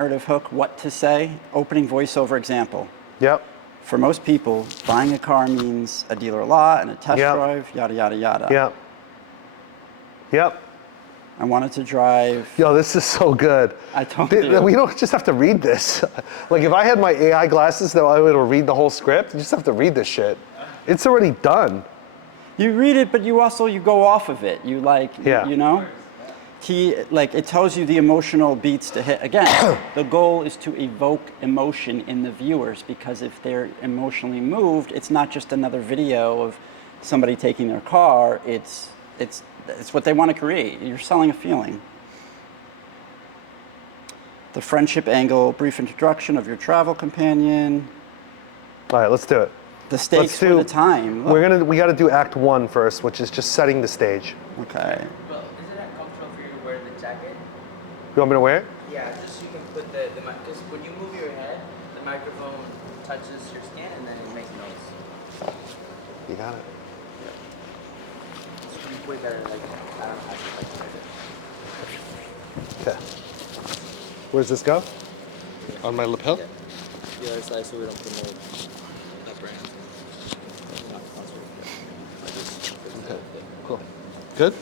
narrative hook, what to say, opening voiceover example. Yep. For most people, buying a car means a dealer lot and a test drive, yada, yada, yada. Yep. Yep. I wanted to drive. Yo, this is so good. I told you. We don't just have to read this. Like if I had my AI glasses, though, I would read the whole script. You just have to read this shit. It's already done. You read it, but you go off of it. You like, Yeah. you know? It tells you the emotional beats to hit. Again, the goal is to evoke emotion in the viewers, because if they're emotionally moved, it's not just another video of somebody taking their car. It's what they want to create. You're selling a feeling. The friendship angle, brief introduction of your travel companion. All right, let's do it. The stakes for the time. Look. We got to do Act 1 first, which is just setting the stage. Okay. Well, is it uncomfortable for you to wear the jacket? You want me to wear it? Yeah, just so you can put the mic, because when you move your head, the microphone touches your skin and then it makes noise. You got it. It's way better, like, I don't have to Okay. Where's this go? On my lapel? Yeah. The other side, so we don't promote that brand. Not sponsored. Okay. Cool. Good?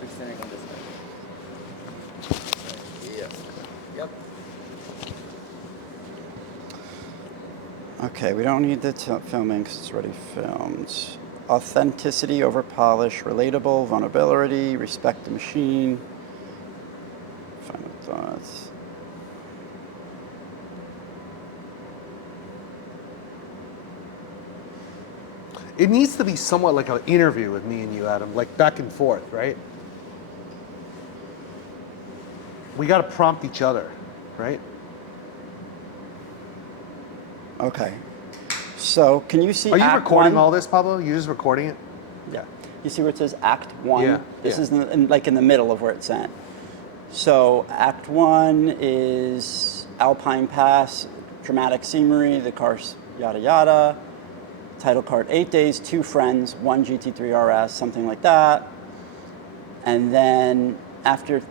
Fix the neck on this side. Yeah. Yep. Okay, we don't need the filming because it's already filmed. Authenticity over polish, relatable, vulnerability, respect the machine. Final thoughts. It needs to be somewhat like an interview with me and you, Adam, like back and forth, right? We got to prompt each other, right? Okay. So, can you see Are you Act recording 1? all this, Pablo? You just recording it? Yeah. You see where it says Act 1? Yeah, This yeah. is in the middle of where it's at. So, Act 1 is Alpine Pass, dramatic scenery, the car's yada yada. Title card, 8 days, 2 friends, 1 GT3 RS, something like that. And then after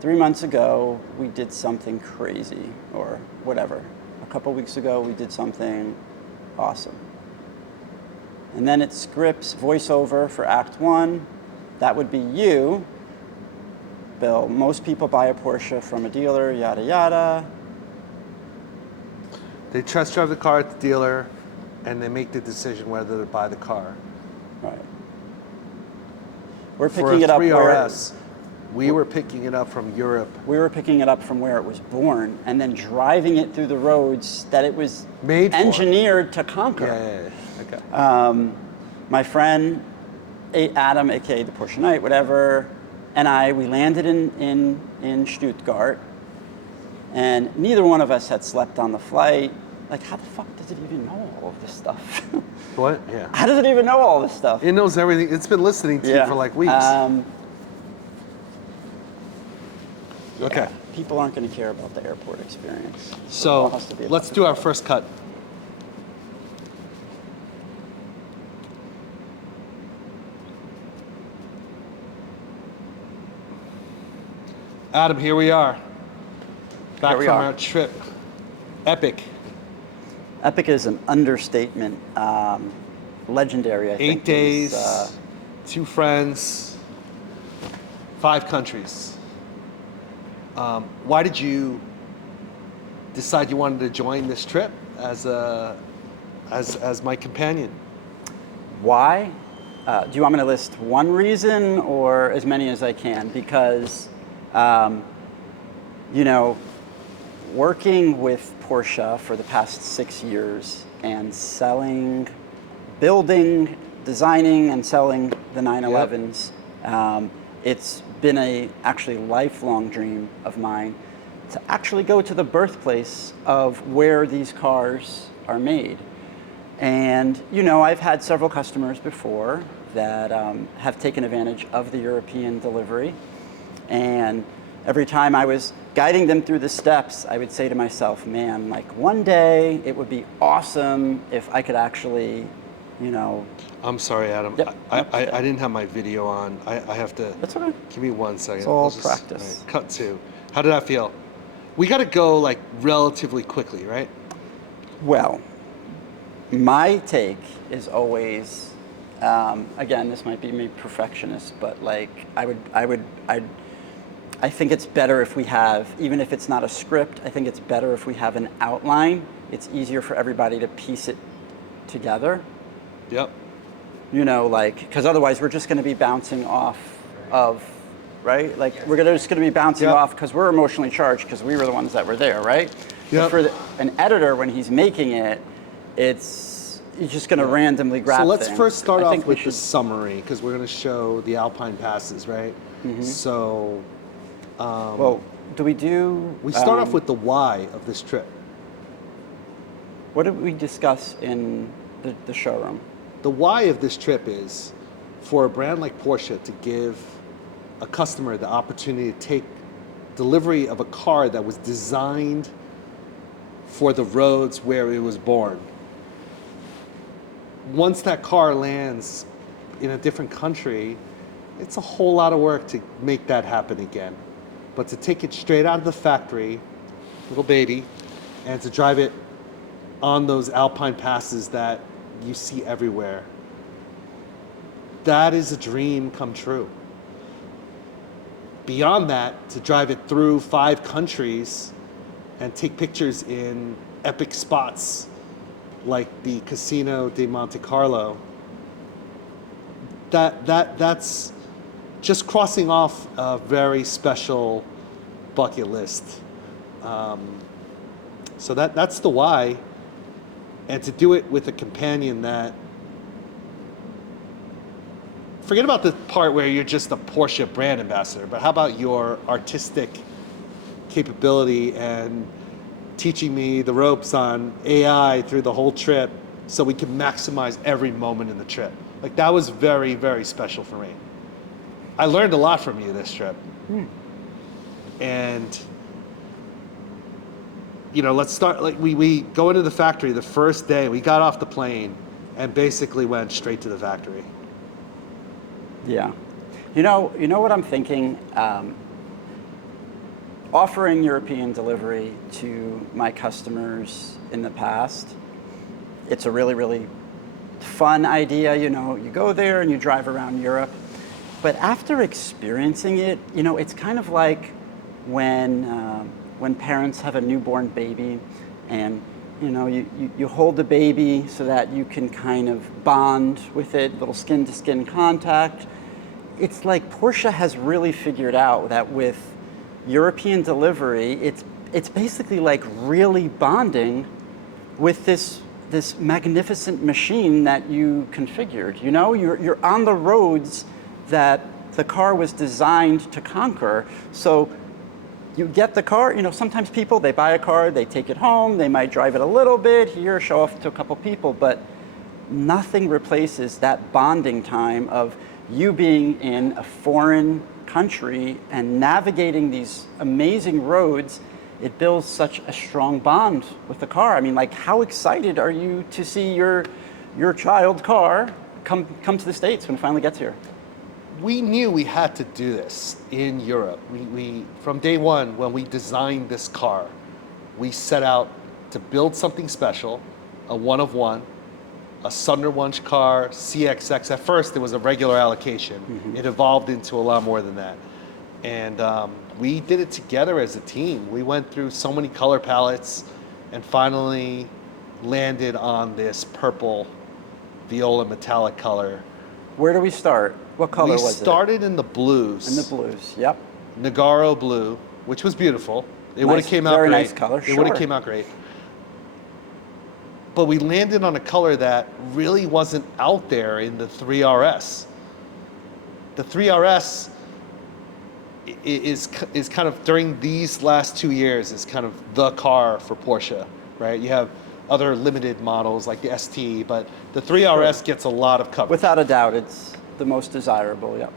3 months ago, we did something crazy, or whatever. A couple weeks ago, we did something awesome. And then it scripts voiceover for Act 1. That would be you, Bill. Most people buy a Porsche from a dealer, yada yada. They test drive the car at the dealer, and they make the decision whether to buy the car. Right. We're For picking a it up 3RS, we were picking it up from Europe. We were picking it up from where it was born and then driving it through the roads that it was engineered to conquer. Yeah. Okay. My friend Adam, aka the Porsche Knight, whatever, and we landed in Stuttgart, and neither one of us had slept on the flight. Like, how the fuck does it even know all of this stuff? What? Yeah. How does it even know all this stuff? It knows everything. It's been listening to you for like weeks. Okay. People aren't going to care about the airport experience. So let's do our first cut. Adam, here we are. Back from our trip. Epic. Epic is an understatement. Legendary, I think. 8 days, 2 friends, 5 countries. Why did you decide you wanted to join this trip as my companion? Why? Do you want me to list one reason or as many as I can? Because, working with Porsche for the past 6 years and building, designing, and selling the 911s, it's been a actually lifelong dream of mine to actually go to the birthplace of where these cars are made. And, I've had several customers before that have taken advantage of the European delivery. And every time I was guiding them through the steps, I would say to myself, man, like one day it would be awesome if I could actually, I'm sorry, Adam. Yep. I didn't have my video on. I have to. That's okay. Give me 1 second. It's all practice. Right, cut to. How did that feel? We got to go like relatively quickly, right? Well, my take is always, again, this might be me perfectionist, but like I think it's better if we have, even if it's not a script, I think it's better if we have an outline. It's easier for everybody to piece it together. Yep. You know, like, because otherwise we're just going to be bouncing off of, right? Like, we're just going to be bouncing Yep. off because we're emotionally charged because we were the ones that were there, right? Yep. But for an editor, when he's making it, he's just going to randomly grab So let's things. first start I off think we with the summary, because we're going to show the Alpine passes, right? So Well, do we do... we start off with the why of this trip. What did we discuss in the showroom? The why of this trip is for a brand like Porsche to give a customer the opportunity to take delivery of a car that was designed for the roads where it was born. Once that car lands in a different country, it's a whole lot of work to make that happen again. But to take it straight out of the factory, little baby, and to drive it on those Alpine passes that you see everywhere, that is a dream come true. Beyond that, to drive it through 5 countries and take pictures in epic spots like the Casino de Monte Carlo, that's just crossing off a very special bucket list. So that's the why, and to do it with a companion that, forget about the part where you're just a Porsche brand ambassador, but how about your artistic capability and teaching me the ropes on AI through the whole trip so we can maximize every moment in the trip. Like, that was very, very special for me. I learned a lot from you this trip. And, you know, let's start, like, we go into the factory the first day. We got off the plane and basically went straight to the factory. Yeah. You know what I'm thinking? Offering European delivery to my customers in the past, it's a really, really fun idea. You know, you go there and you drive around Europe. But after experiencing it, you know, it's kind of like when parents have a newborn baby and, you know, you hold the baby so that you can kind of bond with it, little skin-to-skin contact. It's like Porsche has really figured out that with European delivery, it's basically like really bonding with this magnificent machine that you configured. You know, you're on the roads that the car was designed to conquer. So you get the car, you know, sometimes people, they buy a car, they take it home, they might drive it a little bit here, show off to a couple people, but nothing replaces that bonding time of you being in a foreign country and navigating these amazing roads. It builds such a strong bond with the car. I mean, like, how excited are you to see your child car come to the States when it finally gets here? We knew we had to do this in Europe. We from day one, when we designed this car, we set out to build something special, a one of one, a Sonderwunsch car, CXX. At first, it was a regular allocation. It evolved into a lot more than that. And we did it together as a team. We went through so many color palettes and finally landed on this purple viola metallic color. Where do we start? What color was it? We started in the blues. In the blues, yep. Nogaro blue, which was beautiful. It would have came out very great. nice color, It would have sure. came out great. But we landed on a color that really wasn't out there in the 3RS. The 3RS is kind of, during these last 2 years, is kind of the car for Porsche, right? You have other limited models like the ST, but the 3RS gets a lot of coverage. Without a doubt, it's the most desirable, yep.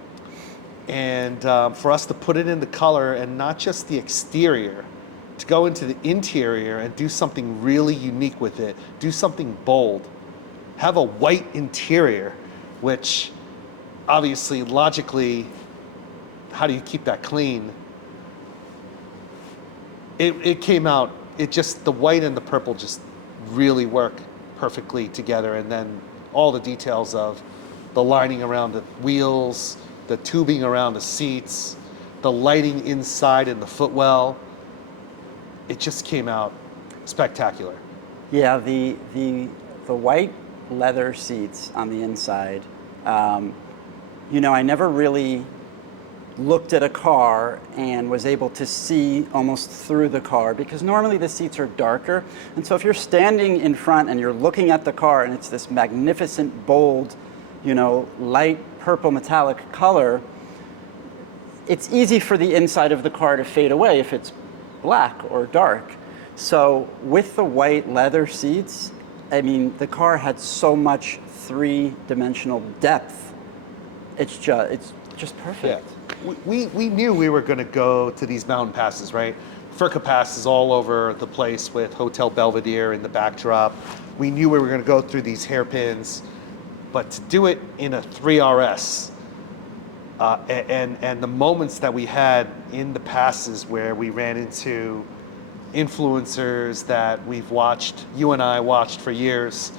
And for us to put it in the color and not just the exterior, to go into the interior and do something really unique with it, do something bold, have a white interior, which obviously logically, how do you keep that clean? it came out, it just, the white and the purple just really work perfectly together. And then all the details of the lining around the wheels, the tubing around the seats, the lighting inside in the footwell, it just came out spectacular. Yeah, the white leather seats on the inside. You know, I never really looked at a car and was able to see almost through the car, because normally the seats are darker. And so if you're standing in front and you're looking at the car and it's this magnificent, bold, you know, light purple metallic color, it's easy for the inside of the car to fade away if it's black or dark. So with the white leather seats, I mean, the car had so much three-dimensional depth. It's just perfect. Yeah. We knew we were going to go to these mountain passes, right? Furka Pass is all over the place with Hotel Belvedere in the backdrop. We knew we were going to go through these hairpins, but to do it in a 3RS, and the moments that we had in the passes where we ran into influencers that we've watched, you and I watched for years,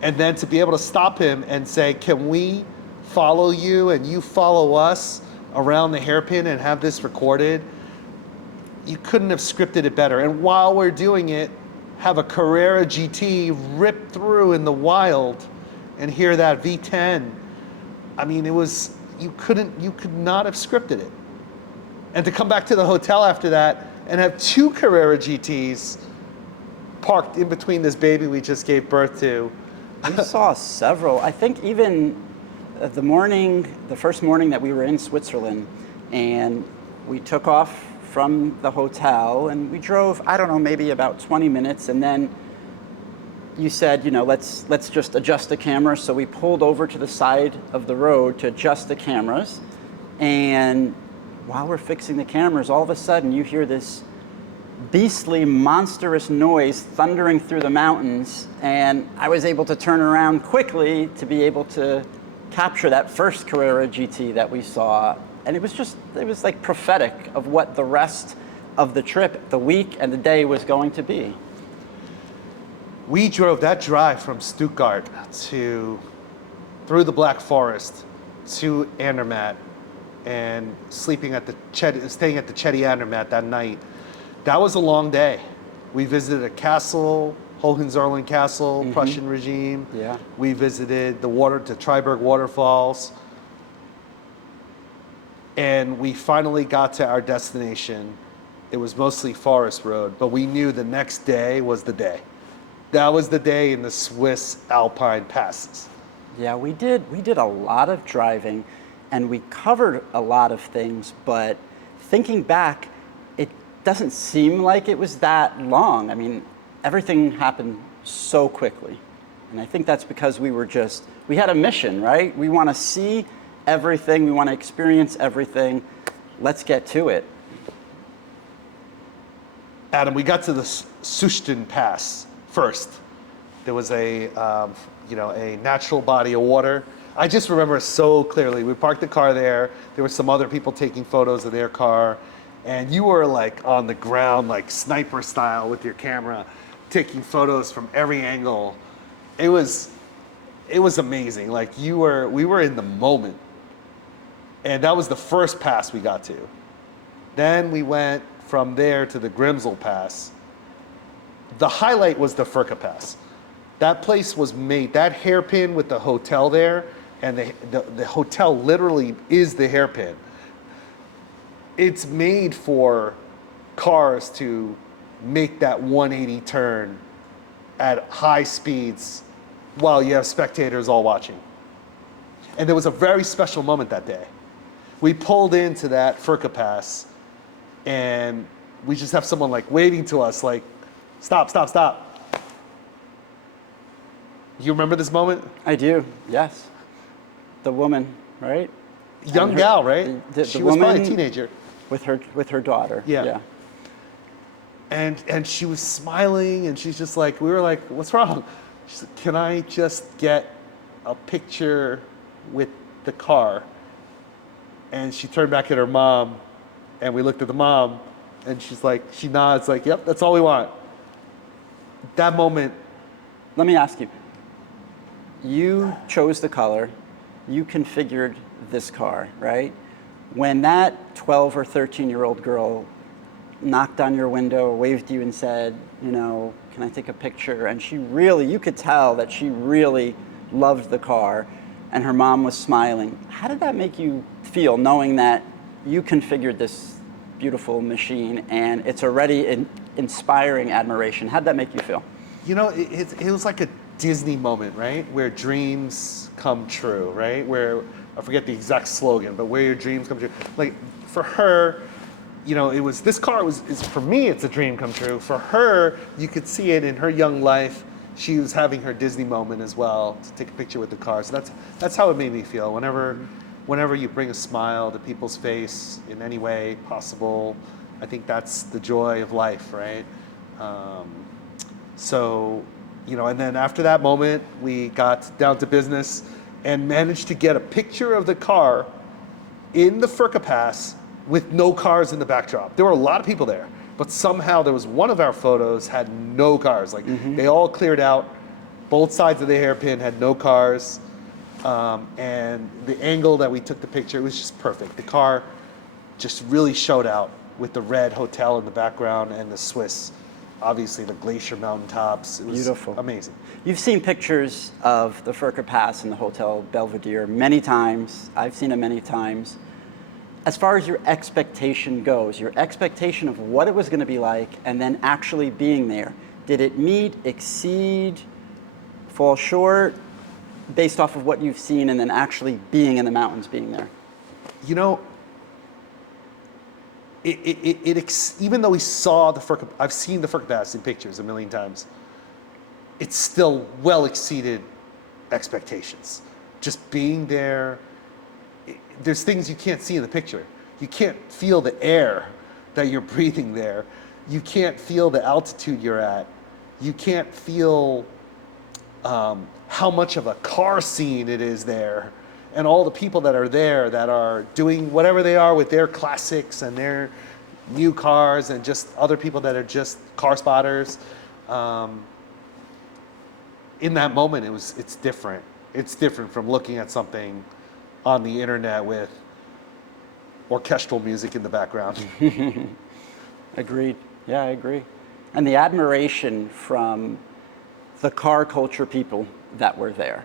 and then to be able to stop him and say, can we follow you and you follow us around the hairpin and have this recorded? You couldn't have scripted it better. And while we're doing it, have a Carrera GT rip through in the wild and hear that V10. I mean, it was, you could not have scripted it. And to come back to the hotel after that and have two Carrera GTs parked in between this baby we just gave birth to. We saw several. I think even the first morning that we were in Switzerland, and we took off from the hotel and we drove, I don't know, maybe about 20 minutes, and then you said, you know, let's just adjust the camera. So we pulled over to the side of the road to adjust the cameras, and while we're fixing the cameras, all of a sudden you hear this beastly, monstrous noise thundering through the mountains, and I was able to turn around quickly to be able to capture that first Carrera GT that we saw. And it was like prophetic of what the rest of the trip, the week and the day was going to be. We drove that drive from Stuttgart through the Black Forest to Andermatt, and staying at the Chetty Andermatt that night. That was a long day. We visited a castle, Hohenzollern Castle, Prussian regime. Yeah. We visited the Triberg waterfalls. And we finally got to our destination. It was mostly forest road, but we knew the next day was the day. That was the day in the Swiss Alpine passes. Yeah, we did a lot of driving and we covered a lot of things, but thinking back, it doesn't seem like it was that long. I mean, everything happened so quickly. And I think that's because we had a mission, right? We want to see everything, we want to experience everything. Let's get to it. Adam, we got to the Suchten Pass first. There was a natural body of water. I just remember so clearly. We parked the car there. There were some other people taking photos of their car, and you were like on the ground, like sniper style with your camera, taking photos from every angle. It was amazing. Like we were in the moment. And that was the first pass we got to. Then we went from there to the Grimsel Pass. The highlight was the Furka Pass. That place was made, that hairpin with the hotel there, and the hotel literally is the hairpin. It's made for cars to make that 180 turn at high speeds while you have spectators all watching. And there was a very special moment that day. We pulled into that Furka Pass, and we just have someone like waving to us, like, stop, stop, stop. You remember this moment? I do, yes. The woman, right? Young gal, right? She was probably a teenager. With her daughter. Yeah. And she was smiling, and she's just like, we were like, what's wrong? She said, can I just get a picture with the car? And she turned back at her mom, and we looked at the mom, And she's like, she nods like, yep, that's all we want. That moment, Let me ask you. You chose the color. You configured this car, right? When that 12 or 13-year-old girl knocked on your window, waved to you and said, can I take a picture? And you could tell that she really loved the car and her mom was smiling. How did that make you feel knowing that you configured this beautiful machine and it's already inspiring admiration? How'd that make you feel? it was like a Disney moment, right? Where dreams come true, right? Where, I forget the exact slogan, but where your dreams come true. Like for her, this car is for me, it's a dream come true. For her, you could see it in her young life. She was having her Disney moment as well to take a picture with the car. So that's how it made me feel. Whenever you bring a smile to people's face in any way possible, I think that's the joy of life, right? And then after that moment, we got down to business and managed to get a picture of the car in the Furka Pass with no cars in the backdrop. There were a lot of people there, but somehow there was one of our photos had no cars. Like they all cleared out, both sides of the hairpin had no cars. And the angle that we took the picture, it was just perfect. The car just really showed out with the red hotel in the background and the Swiss, obviously the glacier mountaintops. It was beautiful. Amazing. You've seen pictures of the Furka Pass and the Hotel Belvedere many times. I've seen it many times. As far as your expectation goes, your expectation of what it was going to be like and then actually being there, did it meet, exceed, fall short based off of what you've seen and then actually being in the mountains, being there? Even though we saw the Furka, I've seen the Furka Pass in pictures a million times, it still well exceeded expectations. Just being there, there's things you can't see in the picture. You can't feel the air that you're breathing there. You can't feel the altitude you're at. You can't feel how much of a car scene it is there. And all the people that are there that are doing whatever they are with their classics and their new cars and just other people that are just car spotters. In that moment, it's different. It's different from looking at something on the internet with orchestral music in the background. Agreed. Yeah, I agree. And the admiration from the car culture people that were there.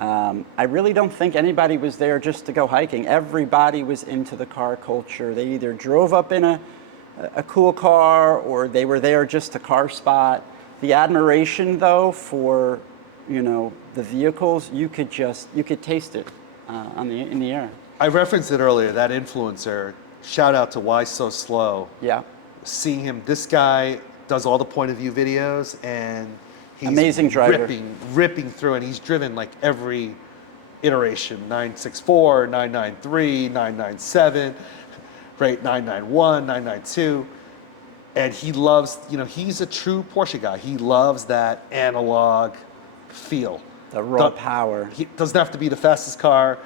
I really don't think anybody was there just to go hiking. Everybody was into the car culture. They either drove up in a cool car or they were there just to car spot. The admiration, though, for the vehicles, you could taste it in the air. I referenced it earlier. That influencer. Shout out to Why So Slow. Yeah. Seeing him, this guy does all the point of view videos and he's amazing driver. ripping through, and he's driven like every iteration, 964, 993, 997, right, 991, 992. And he loves, he's a true Porsche guy. He loves that analog feel. The raw power. He doesn't have to be the fastest car,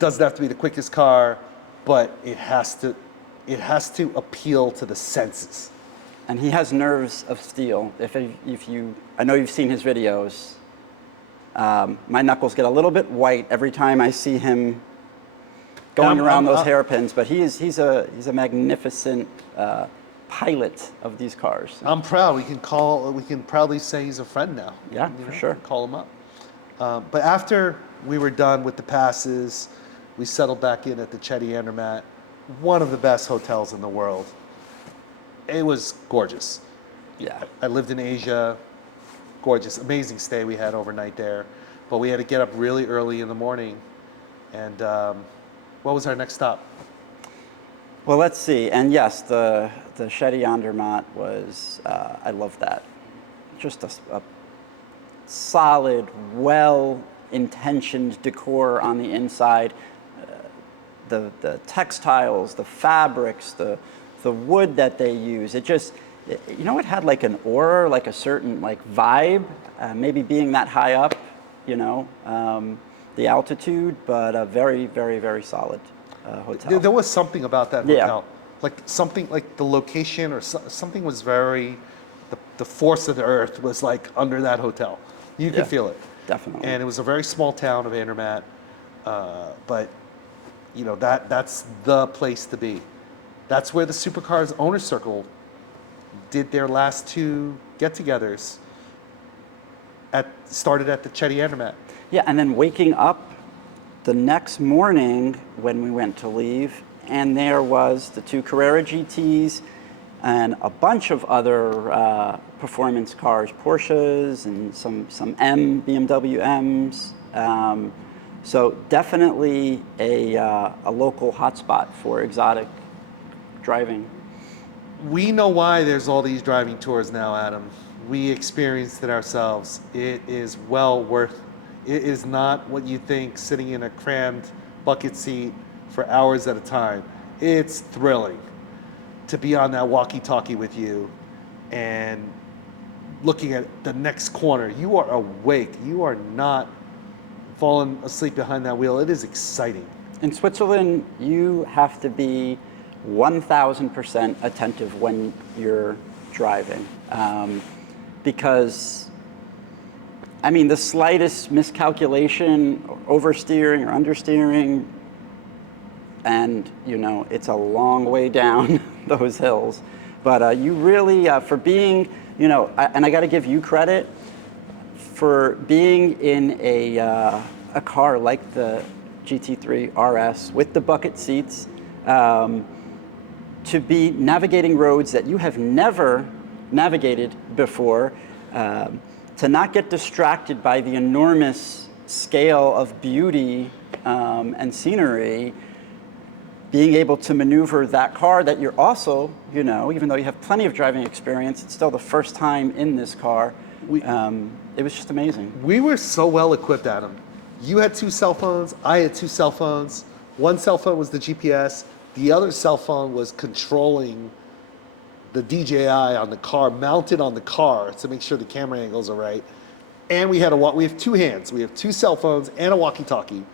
doesn't have to be the quickest car, but it has to appeal to the senses. And he has nerves of steel. I know you've seen his videos. My knuckles get a little bit white every time I see him going around those hairpins. But he's a magnificent pilot of these cars. I'm proud. We can proudly say he's a friend now. Yeah, for sure. Call him up. But after we were done with the passes, we settled back in at the Chetty Andermatt, one of the best hotels in the world. It was gorgeous. Yeah. I lived in Asia. Gorgeous, amazing stay we had overnight there. But we had to get up really early in the morning. And what was our next stop? Well, let's see. And yes, the Chetty Andermatt was, I love that. Just a solid, well-intentioned decor on the inside. The textiles, the fabrics, the wood that they use, it had like an aura, like a certain vibe, maybe being that high up, the altitude, but a very, very, very solid hotel. There was something about that hotel. like something like the location or something was very, the force of the earth was like under that hotel. You could Yeah, feel it. definitely. And it was a very small town of Andermatt, but you know that's the place to be. That's where the Supercars Owner Circle did their last two get-togethers. Started at the Chetty Andermatt. Yeah, and then waking up the next morning when we went to leave, and there was the two Carrera GTs and a bunch of other performance cars, Porsches and some BMW M's. So definitely a local hotspot for exotic driving. We know why there's all these driving tours now, Adam. We experienced it ourselves. It is well worth. It is not what you think sitting in a crammed bucket seat for hours at a time. It's thrilling to be on that walkie-talkie with you and looking at the next corner. You are awake. You are not falling asleep behind that wheel. It is exciting. In Switzerland, you have to be 1,000% attentive when you're driving. Because, I mean, the slightest miscalculation, oversteering or understeering, and, you know, it's a long way down those hills. But you really, for being, you know, and I got to give you credit for being in a car like the GT3 RS with the bucket seats, to be navigating roads that you have never navigated before, to not get distracted by the enormous scale of beauty and scenery, being able to maneuver that car that you're also, you know, even though you have plenty of driving experience, it's still the first time in this car. It was just amazing. We were so well equipped, Adam. You had two cell phones, I had two cell phones. One cell phone was the GPS, the other cell phone was controlling the DJI on the car, mounted on the car to make sure the camera angles are right. And we have two hands. We have two cell phones and a walkie-talkie.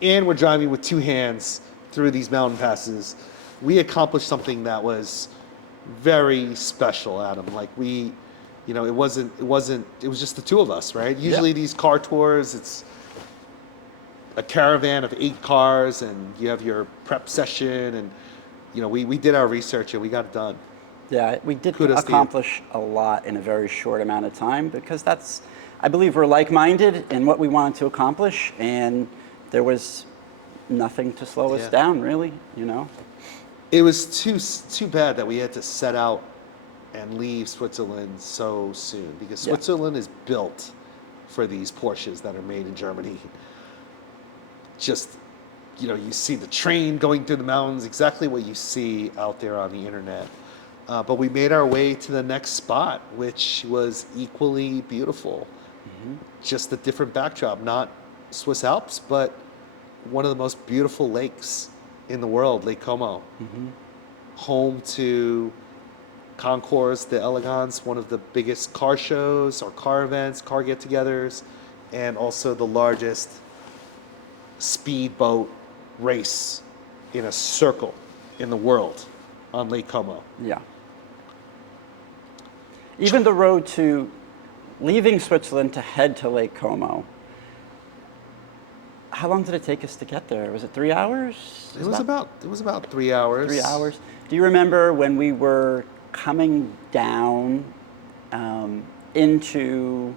And we're driving with two hands through these mountain passes. We accomplished something that was very special, Adam. Like we, you know, it was just the two of us, right? Usually these car tours, it's a caravan of 8 cars and you have your prep session and, you know, we did our research and we got it done. Yeah, we did Kudos accomplish a lot in a very short amount of time because that's, I believe we're like-minded in what we wanted to accomplish, and there was nothing to slow us down, really, you know? It was too bad that we had to set out and leave Switzerland so soon because Switzerland is built for these Porsches that are made in Germany. Just, you know, you see the train going through the mountains, exactly what you see out there on the internet. But we made our way to the next spot, which was equally beautiful. Mm-hmm. Just a different backdrop, not Swiss Alps, but one of the most beautiful lakes in the world, Lake Como. Mm-hmm. Home to Concours d'Elegance, one of the biggest car shows or car events, car get-togethers, and also the largest speedboat race in a circle in the world on Lake Como. Yeah. Even the road to leaving Switzerland to head to Lake Como, how long did it take us to get there? Was it 3 hours? It was about 3 hours. 3 hours. Do you remember when we were coming down into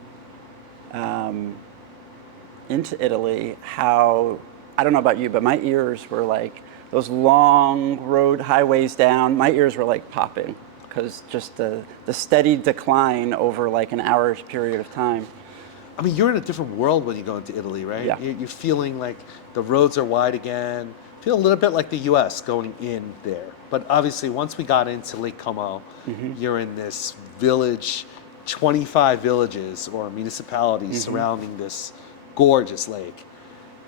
Italy, how, I don't know about you, but my ears were like, those long road highways down, my ears were like popping because just the steady decline over like an hour's period of time. I mean, you're in a different world when you go into Italy, right? Yeah. You're feeling like the roads are wide again. Feel a little bit like the U.S. going in there. But obviously, once we got into Lake Como, you're in this village, 25 villages or municipalities surrounding this gorgeous lake.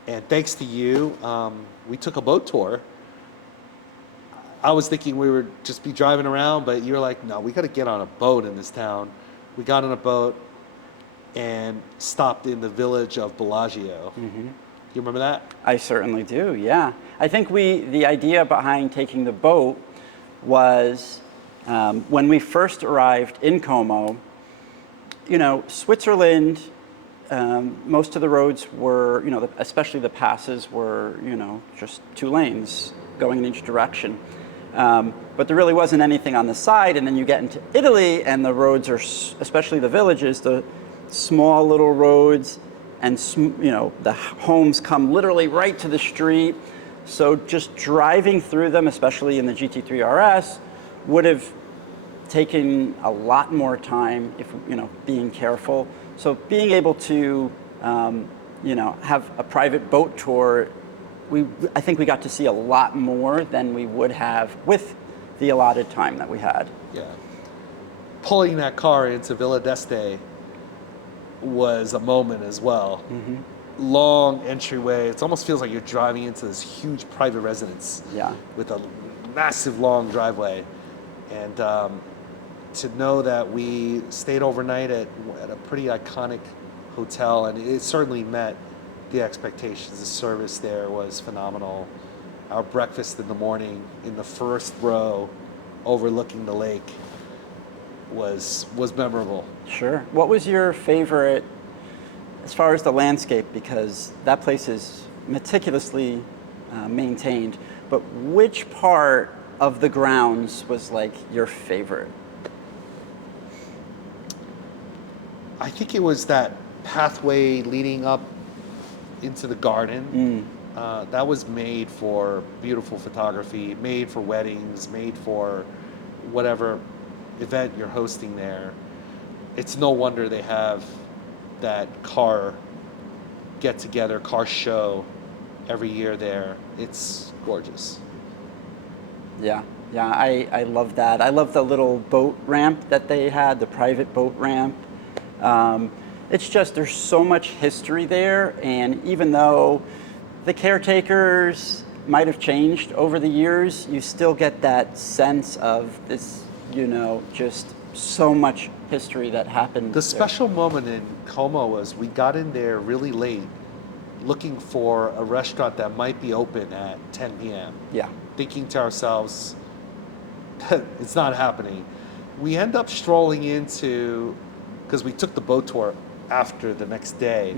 And thanks to you, we took a boat tour. I was thinking we would just be driving around, but you're like, no, we got to get on a boat in this town. We got on a boat and stopped in the village of Bellagio. You remember that? I certainly do, yeah. I think the idea behind taking the boat was when we first arrived in Como, Switzerland, most of the roads were, especially the passes were, just 2 lanes going in each direction. But there really wasn't anything on the side, and then you get into Italy, and the roads are, especially the villages, the small little roads, and the homes come literally right to the street. So just driving through them, especially in the GT3 RS, would have taken a lot more time if being careful. So being able to have a private boat tour, I think we got to see a lot more than we would have with the allotted time that we had. Yeah. Pulling that car into Villa d'Este was a moment as well. Mm-hmm. Long entryway. It almost feels like you're driving into this huge private residence. Yeah. With a massive long driveway. And to know that we stayed overnight at a pretty iconic hotel, and it certainly met the expectations. The service there was phenomenal. Our breakfast in the morning in the first row overlooking the lake was memorable. Sure. What was your favorite as far as the landscape? Because that place is meticulously maintained, but which part of the grounds was like your favorite? I think it was that pathway leading up into the garden. That was made for beautiful photography, made for weddings, made for whatever event you're hosting there. It's no wonder they have that car get-together, car show every year there. It's gorgeous. Yeah, I love that. I love the little boat ramp that they had, the private boat ramp. It's just, there's so much history there, and even though the caretakers might have changed over the years, you still get that sense of this, just so much history that happened. The special moment in Como was we got in there really late looking for a restaurant that might be open at 10 p.m. Yeah. Thinking to ourselves, it's not happening. We end up strolling into, because we took the boat tour after the next day,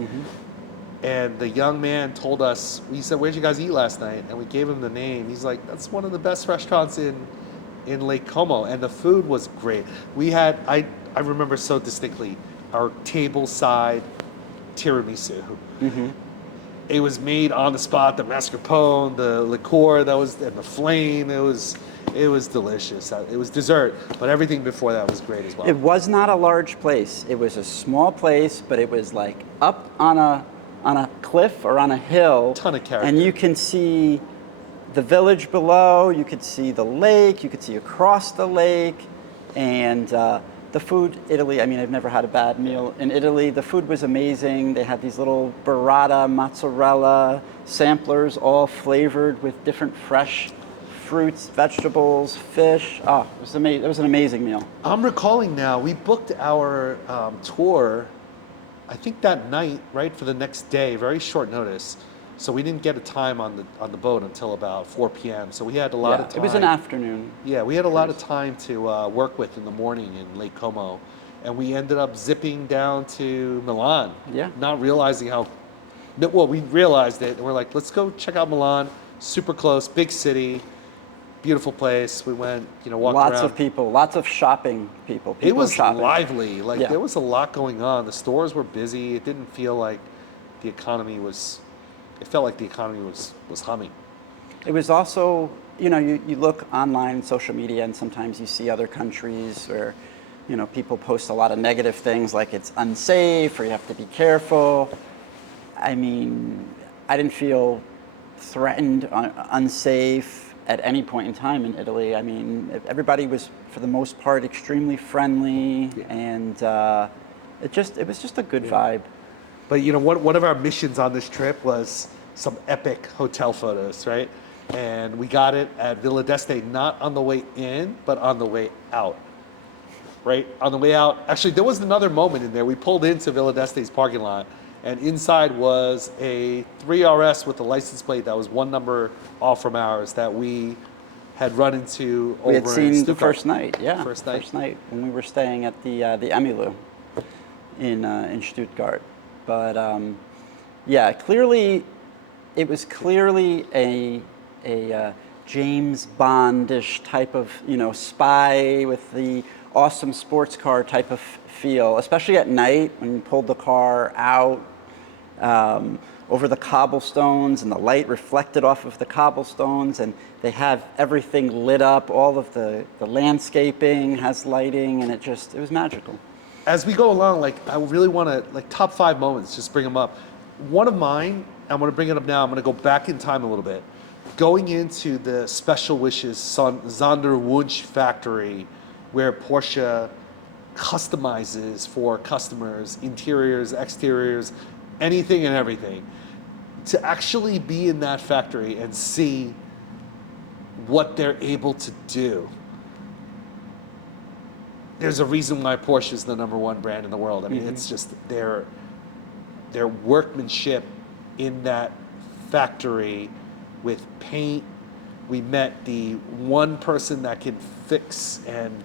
and the young man told us, we said, where'd you guys eat last night? And we gave him the name. He's like, that's one of the best restaurants in Lake Como, and the food was great. We had, I remember so distinctly, our table-side tiramisu. It was made on the spot, the mascarpone, the liqueur that was, and the flame, it was delicious. It was dessert, but everything before that was great as well. It was not a large place. It was a small place, but it was like up on a cliff or on a hill. Ton of character. And you can see the village below, you could see the lake, you could see across the lake, and the food, Italy, I mean, I've never had a bad meal in Italy. The food was amazing. They had these little burrata, mozzarella samplers, all flavored with different fresh fruits, vegetables, fish. Oh, it was amazing. It was an amazing meal. I'm recalling now, we booked our tour, I think that night, right, for the next day, very short notice. So we didn't get a time on the boat until about 4 p.m. So we had a lot of time. It was an afternoon. Yeah, we had a lot of time to work with in the morning in Lake Como. And we ended up zipping down to Milan. Yeah. Not realizing well, we realized it, and we're like, let's go check out Milan. Super close, big city, beautiful place. We went, walked around. Lots of people, lots of shopping people. It was shopping. lively. There was a lot going on. The stores were busy. It didn't feel like the economy was, it felt like the economy was humming. It was also, you look online and social media, and sometimes you see other countries where, people post a lot of negative things like it's unsafe or you have to be careful. I mean, I didn't feel threatened, unsafe at any point in time in Italy. I mean, everybody was, for the most part, extremely friendly, and it was just a good vibe. But one of our missions on this trip was some epic hotel photos, right? And we got it at Villa d'Este, not on the way in, but on the way out. Right? On the way out, actually, there was another moment in there. We pulled into Villa d'Este's parking lot, and inside was a 3 RS with a license plate that was one number off from ours that we had run into We had over in seen the Stuttgart. first night, yeah. First night. when we were staying at the Emilu in Stuttgart. But yeah, clearly, it was clearly a James Bondish type of spy with the awesome sports car type of feel, especially at night when you pulled the car out over the cobblestones and the light reflected off of the cobblestones, and they have everything lit up. All of the landscaping has lighting, and it was magical. As we go along, like I really want to top 5 moments, just bring them up. One of mine, I'm going to bring it up now. I'm going to go back in time a little bit. Going into the Special Wishes Sonderwunsch factory, where Porsche customizes for customers interiors, exteriors, anything and everything. To actually be in that factory and see what they're able to do. There's a reason why Porsche is the #1 brand in the world. I mean, it's just their workmanship in that factory with paint. We met the one person that can fix and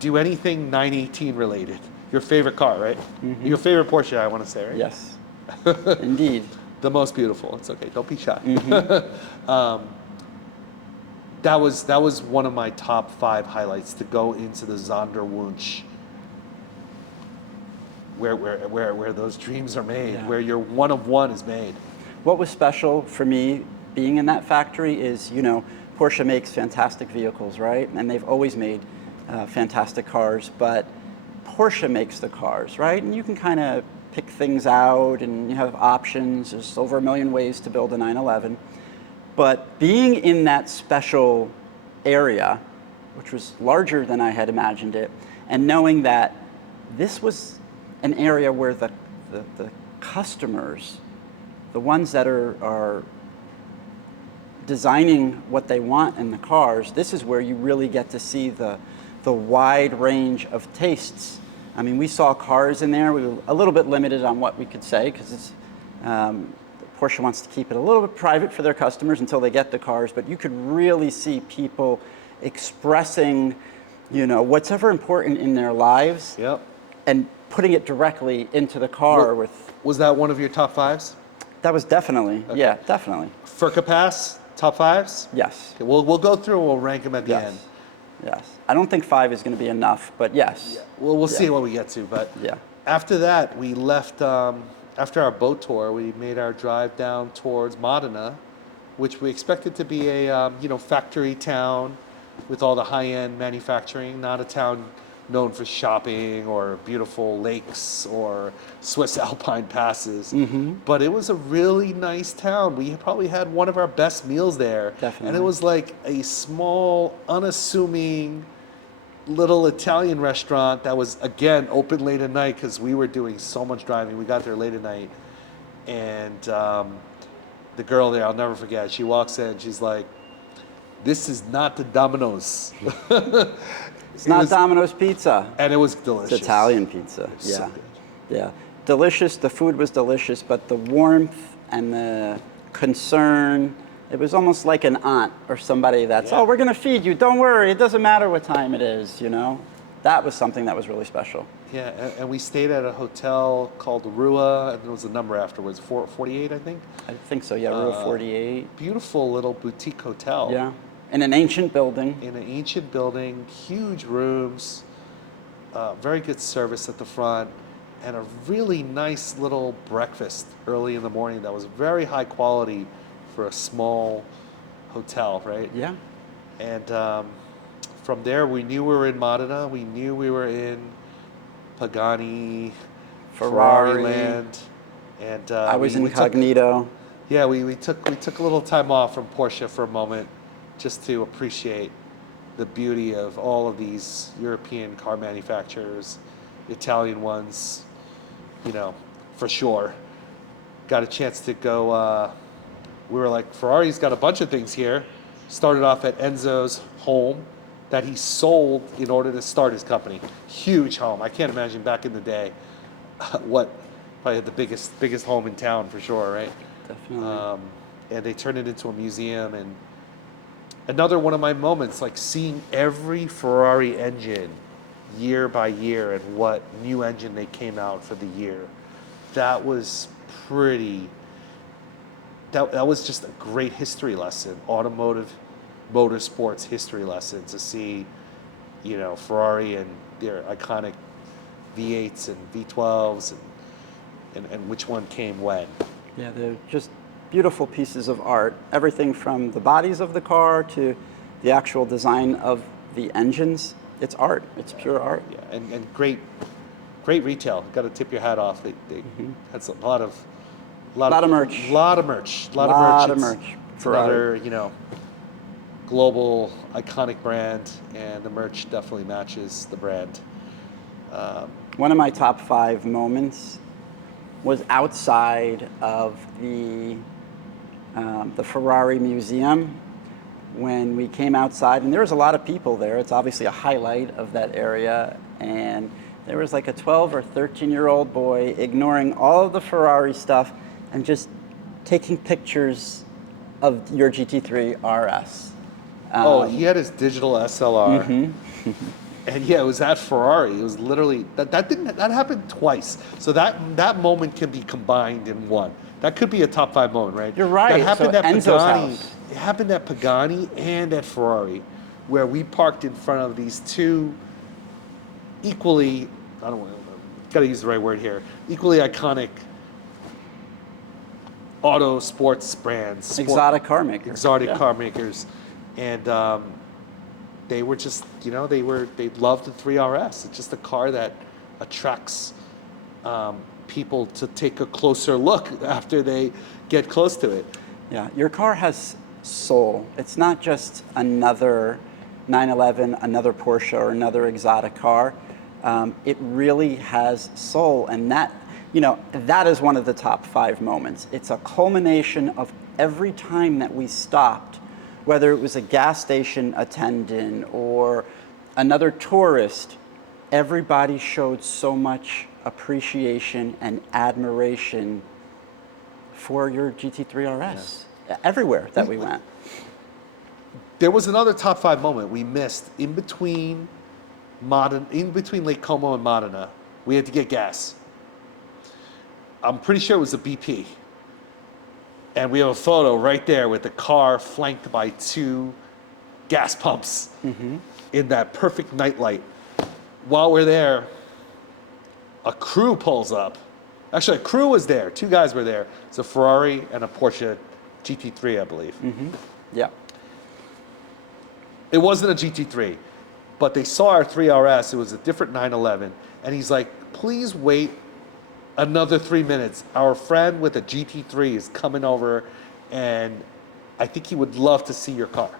do anything 918 related. Your favorite car, right? Your favorite Porsche, I want to say, right? Yes, indeed. The most beautiful. It's okay. Don't be shy. That was one of my top 5 highlights, to go into the Sonderwunsch, where those dreams are made, where your one of one is made. What was special for me being in that factory is, Porsche makes fantastic vehicles, right? And they've always made fantastic cars, but Porsche makes the cars, right? And you can kind of pick things out and you have options. There's over 1 million ways to build a 911. But being in that special area, which was larger than I had imagined it, and knowing that this was an area where the customers, the ones that are designing what they want in the cars, this is where you really get to see the wide range of tastes. I mean, we saw cars in there. We were a little bit limited on what we could say because it's Porsche wants to keep it a little bit private for their customers until they get the cars, but you could really see people expressing, what's ever important in their lives, and putting it directly into the car. Was that one of your top 5s? That was definitely, yeah, definitely. Furka Pass, top 5s? Yes. Okay, we'll go through and we'll rank them at the end. Yes. I don't think 5 is going to be enough, but yes. Yeah. Well, we'll see what we get to. But yeah. After that, we left. After our boat tour, we made our drive down towards Modena, which we expected to be a factory town with all the high-end manufacturing, not a town known for shopping or beautiful lakes or Swiss Alpine passes. But it was a really nice town. We probably had one of our best meals there. Definitely. And it was like a small, unassuming little Italian restaurant that was, again, open late at night because we were doing so much driving. We got there late at night. And the girl there, I'll never forget, she walks in, she's like, "This is not the Domino's." It's not Domino's pizza. And it was delicious. It's Italian pizza. Yeah. So good. Yeah. Delicious. The food was delicious, but the warmth and the concern, it was almost like an aunt or somebody that's, "Oh, we're going to feed you. Don't worry. It doesn't matter what time it is," That was something that was really special. Yeah, and we stayed at a hotel called Rua, and there was a number afterwards, 48, I think. I think so, yeah, Rule 48. Beautiful little boutique hotel. Yeah, in an ancient building. In an ancient building, huge rooms, very good service at the front, and a really nice little breakfast early in the morning that was very high quality for a small hotel, right? Yeah. And from there, we knew we were in Modena. We knew we were in Pagani, Ferrari land, and I was incognito. We took a little time off from Porsche for a moment, just to appreciate the beauty of all of these European car manufacturers, Italian ones, for sure. Got a chance to go. We were like, Ferrari's got a bunch of things here. Started off at Enzo's home that he sold in order to start his company. Huge home. I can't imagine back in the day probably had the biggest home in town for sure, right? Definitely. And they turned it into a museum, and another one of my moments, like seeing every Ferrari engine year by year and what new engine they came out for the year. That was pretty, that was just a great history lesson, automotive motorsports history lesson, to see, you know, Ferrari and their iconic V8s and V12s and which one came when. Yeah, they're just beautiful pieces of art. Everything from the bodies of the car to the actual design of the engines. It's art. It's pure art. Yeah, and great retail. Got to tip your hat off. They had a lot of merch. Lot of merch. It's another, you know, global iconic brand, and the merch definitely matches the brand. One of my top 5 moments was outside of the Ferrari Museum when we came outside, and there was a lot of people there. It's obviously a highlight of that area, and there was like a 12 or 13-year-old boy ignoring all of the Ferrari stuff and just taking pictures of your GT3 RS. He had his digital SLR. And yeah, it was at Ferrari. It was literally that happened twice. So that moment can be combined in one. That could be a top 5 moment, right? You're right. That happened So at Enzo's Pagani. house. It happened at Pagani and at Ferrari, where we parked in front of these two equally, I don't want to, got to use the right word here, equally iconic auto sports brands. Exotic car makers. Exotic car makers. And they were just, you know, they loved the 3RS. It's just a car that attracts people to take a closer look after they get close to it. Yeah, your car has soul. It's not just another 911, another Porsche, or another exotic car. It really has soul, and that, you know, that is one of the top 5 moments. It's a culmination of every time that we stopped, whether it was a gas station attendant or another tourist. Everybody showed so much appreciation and admiration for your GT3 RS. Everywhere that we went. There was another top 5 moment we missed in between Lake Como and Modena. We had to get gas. I'm pretty sure it was a BP. And we have a photo right there with the car flanked by 2 gas pumps in that perfect nightlight. While we're there, a crew pulls up. Actually, a crew was there. 2 guys were there. It's a Ferrari and a Porsche GT3, I believe. Yeah. It wasn't a GT3, but they saw our 3RS. It was a different 911. And he's like, please wait another 3 minutes. Our friend with a GT3 is coming over, and I think he would love to see your car.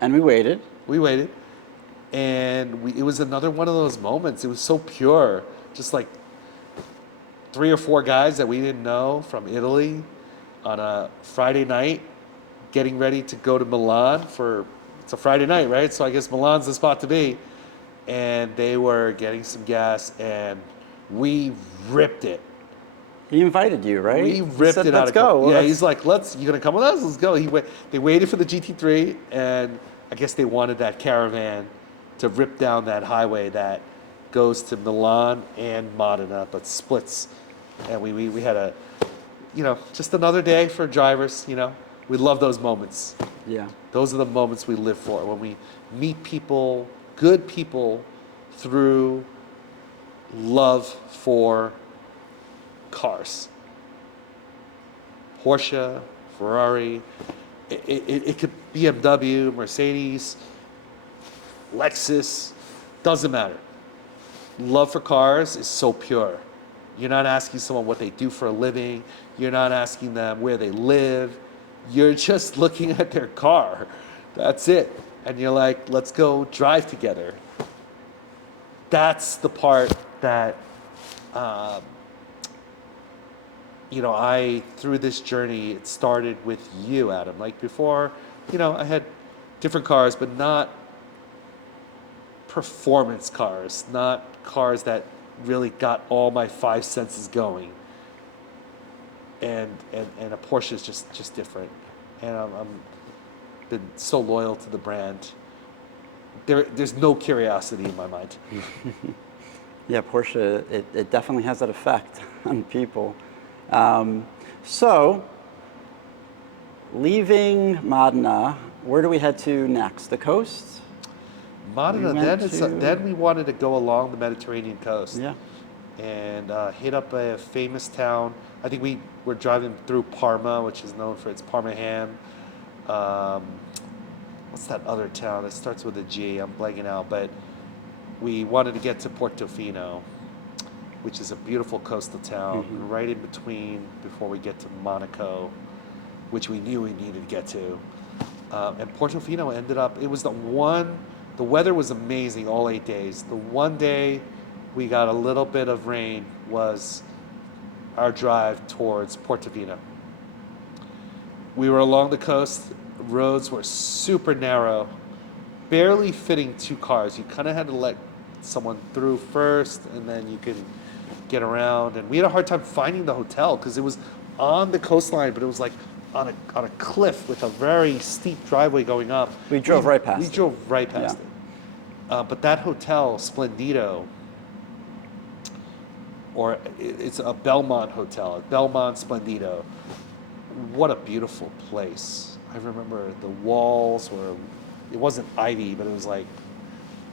And we waited. We waited. And it was another one of those moments. It was so pure. Just like 3 or 4 guys that we didn't know from Italy on a Friday night getting ready to go to Milan it's a Friday night, right? So I guess Milan's the spot to be. And they were getting some gas, and we ripped it. He invited you, right? We ripped it out. Let's go. Yeah, he's like, you gonna come with us? Let's go. They waited for the GT3, and I guess they wanted that caravan to rip down that highway that goes to Milan and Modena, but splits. And we had just another day for drivers, you know. We love those moments. Yeah. Those are the moments we live for, when we meet people, good people, through love for cars. Porsche, Ferrari, it could BMW, Mercedes, Lexus, doesn't matter. Love for cars is so pure. You're not asking someone what they do for a living. You're not asking them where they live. You're just looking at their car. That's it. And you're like, let's go drive together. That's the part that, through this journey, it started with you, Adam. Like before, I had different cars, but not performance cars, not cars that really got all my 5 senses going. And a Porsche is just different. and I'm been so loyal to the brand. There's no curiosity in my mind. Yeah, Porsche, it definitely has that effect on people. So, leaving Modena, where do we head to next? The coast? Modena, We went then we wanted to go along the Mediterranean coast. Yeah. And hit up a famous town. I think we were driving through Parma, which is known for its Parma ham. What's that other town? It starts with a G. I'm blanking out, but we wanted to get to Portofino, which is a beautiful coastal town, right in between before we get to Monaco, which we knew we needed to get to. And Portofino ended up. It was the weather was amazing all 8 days. The one day we got a little bit of rain was our drive towards Portofino. We were along the coast. Roads were super narrow, barely fitting 2 cars. You kind of had to let someone through first, and then you could get around. And we had a hard time finding the hotel because it was on the coastline, but it was like on a cliff with a very steep driveway going up. We drove right past We it. drove right past Yeah. it. But that hotel, Splendido, or it's a Belmont hotel, Belmont Splendido. What a beautiful place. I remember the walls were, it wasn't ivy, but it was like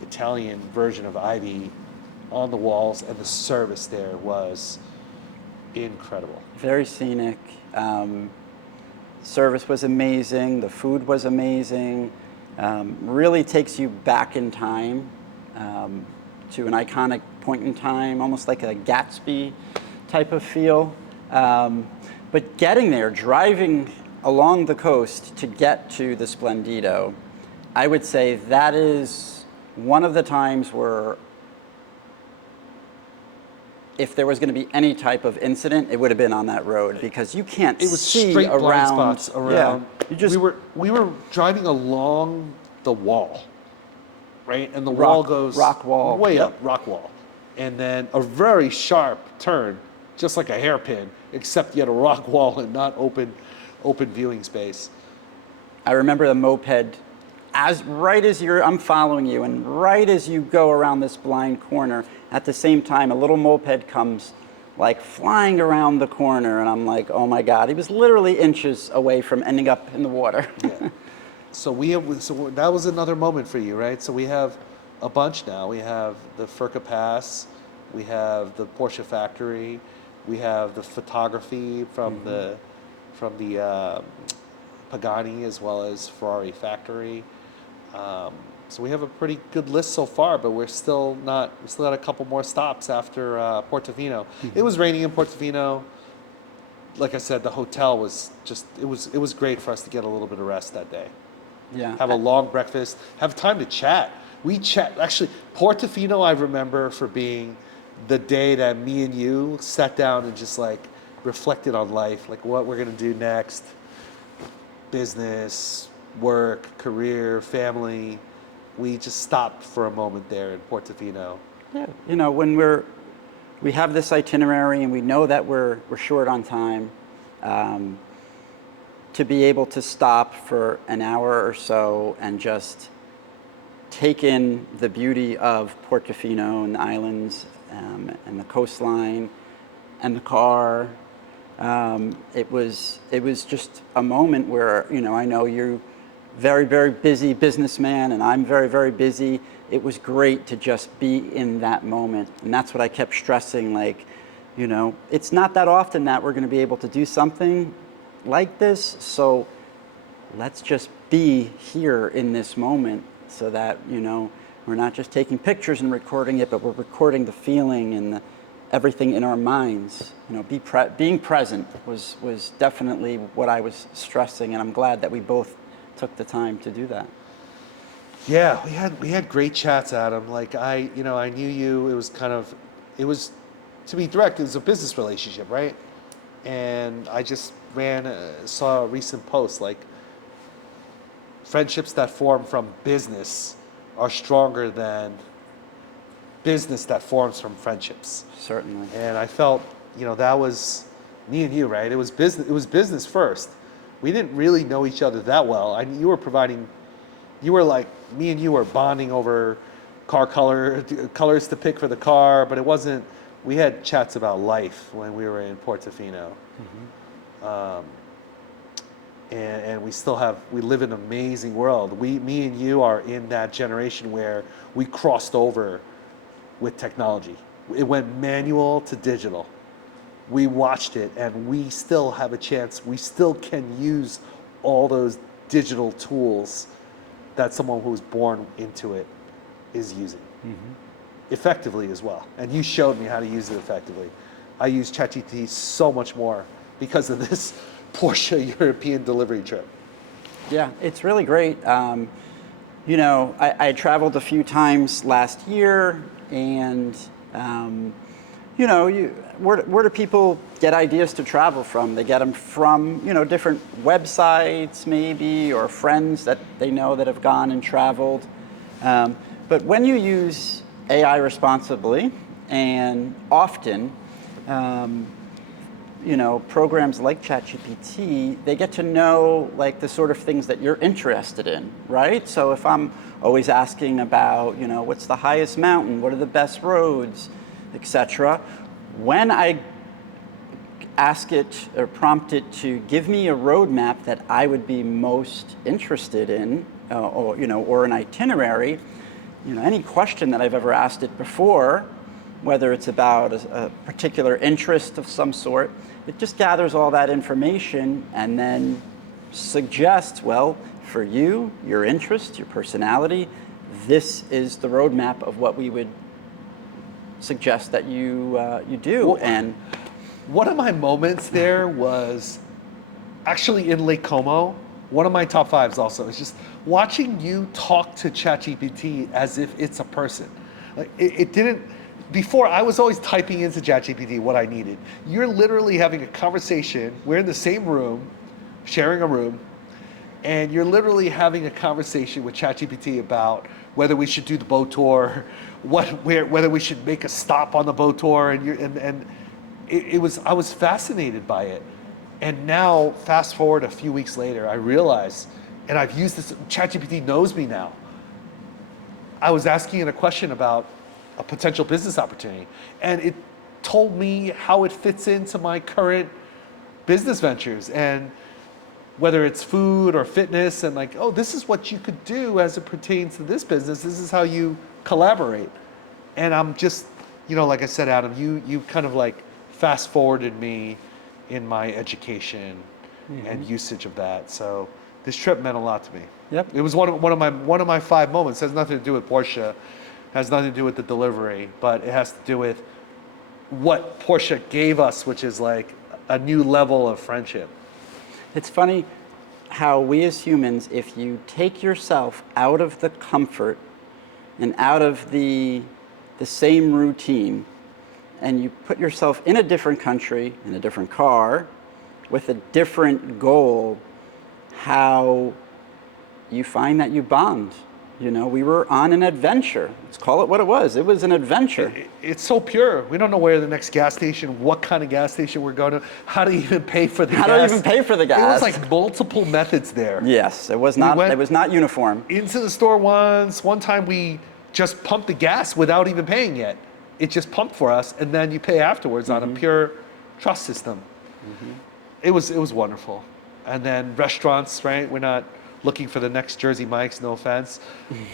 Italian version of ivy on the walls, and the service there was incredible. Very scenic. Service was amazing. The food was amazing. Really takes you back in time to an iconic point in time, almost like a Gatsby type of feel. But getting there, driving along the coast to get to the Splendido, I would say that is one of the times where if there was going to be any type of incident, it would have been on that road because you can't It was see straight around. blind spots around. Yeah, you just we were driving along the wall, right? And the wall goes rock wall. way Yep. up, rock wall, and then a very sharp turn, just like a hairpin, except you had a rock wall and not open viewing space. I remember the moped, I'm following you, and right as you go around this blind corner, at the same time, a little moped comes like flying around the corner, and I'm like, oh my God, he was literally inches away from ending up in the water. Yeah. So that was another moment for you, right? So we have a bunch now. We have the Furka Pass, we have the Porsche factory, we have the photography from the Pagani as well as Ferrari factory. So we have a pretty good list so far, but we still got a couple more stops after Portofino. It was raining in Portofino. Like I said, the hotel was it was great for us to get a little bit of rest that day. Yeah. Have a long breakfast, have time to chat. Actually, Portofino I remember for being the day that me and you sat down and just like reflected on life, like what we're gonna do next, business, work, career, family. We just stopped for a moment there in Portofino. Yeah, you know, when we have this itinerary and we know that we're short on time, to be able to stop for an hour or so and just take in the beauty of Portofino and the islands and the coastline and the car. It was just a moment where, you know, I know you're very, very busy businessman and I'm very, very busy. It was great to just be in that moment. And that's what I kept stressing, like, you know, it's not that often that we're going to be able to do something like this. So let's just be here in this moment so that, you know, we're not just taking pictures and recording it, but we're recording the feeling and everything in our minds. You know, being present was definitely what I was stressing, and I'm glad that we both took the time to do that. Yeah, we had great chats, Adam. Like I knew you. It was to be direct. It was a business relationship, right? And I just saw a recent post like friendships that form from business are stronger than business that forms from friendships. Certainly. And I felt, you know, that was me and you, right? It was business first, we didn't really know each other that well. You were providing, you were like, me and you were bonding over colors to pick for the car, but it wasn't, we had chats about life when we were in Portofino. And we live in an amazing world. Me and you are in that generation where we crossed over with technology. It went manual to digital. We watched it, and we still have a chance. We still can use all those digital tools that someone who was born into it is using effectively as well. And you showed me how to use it effectively. I use ChatGPT so much more because of this Porsche European delivery trip. Yeah, it's really great. You know, I traveled a few times last year, and you know, where do people get ideas to travel from? They get them from, you know, different websites maybe, or friends that they know that have gone and traveled. But when you use AI responsibly and often, you know, programs like ChatGPT, they get to know like the sort of things that you're interested in, right? So if I'm always asking about, you know, what's the highest mountain, what are the best roads, etc., when I ask it or prompt it to give me a roadmap that I would be most interested in, or you know, or an itinerary, you know, any question that I've ever asked it before, whether it's about a particular interest of some sort, it just gathers all that information and then suggests, well, for you, your interest, your personality, this is the roadmap of what we would suggest that you do. Well, and one of my moments there was actually in Lake Como. One of my top fives also is just watching you talk to ChatGPT as if it's a person. Like it didn't. Before, I was always typing into ChatGPT what I needed. You're literally having a conversation. We're in the same room, sharing a room, and you're literally having a conversation with ChatGPT about whether we should do the boat tour, whether we should make a stop on the boat tour, I was fascinated by it. And now, fast forward a few weeks later, I realize, and I've used this, ChatGPT knows me now. I was asking it a question about a potential business opportunity, and it told me how it fits into my current business ventures, and whether it's food or fitness, and like, oh, this is what you could do as it pertains to this business. This is how you collaborate. And I'm just, you know, like I said, Adam, you kind of like fast forwarded me in my education and usage of that. So this trip meant a lot to me. Yep. It was one of my 5 moments. It has nothing to do with Porsche, has nothing to do with the delivery, but it has to do with what Porsche gave us, which is like a new level of friendship. it's funny how we as humans, if you take yourself out of the comfort and out of the same routine, and you put yourself in a different country, in a different car, with a different goal, how you find that you bond. You know, we were on an adventure. Let's call it what it was. It was an adventure. It's so pure. We don't know where the next gas station, what kind of gas station we're going to, how to even pay for the gas. How to even pay for the gas. It was like multiple methods there. Yes, it was not uniform. Into the store once. One time we just pumped the gas without even paying yet. It just pumped for us, and then you pay afterwards on a pure trust system. It was wonderful. And then restaurants, right? We're not looking for the next Jersey Mike's, no offense,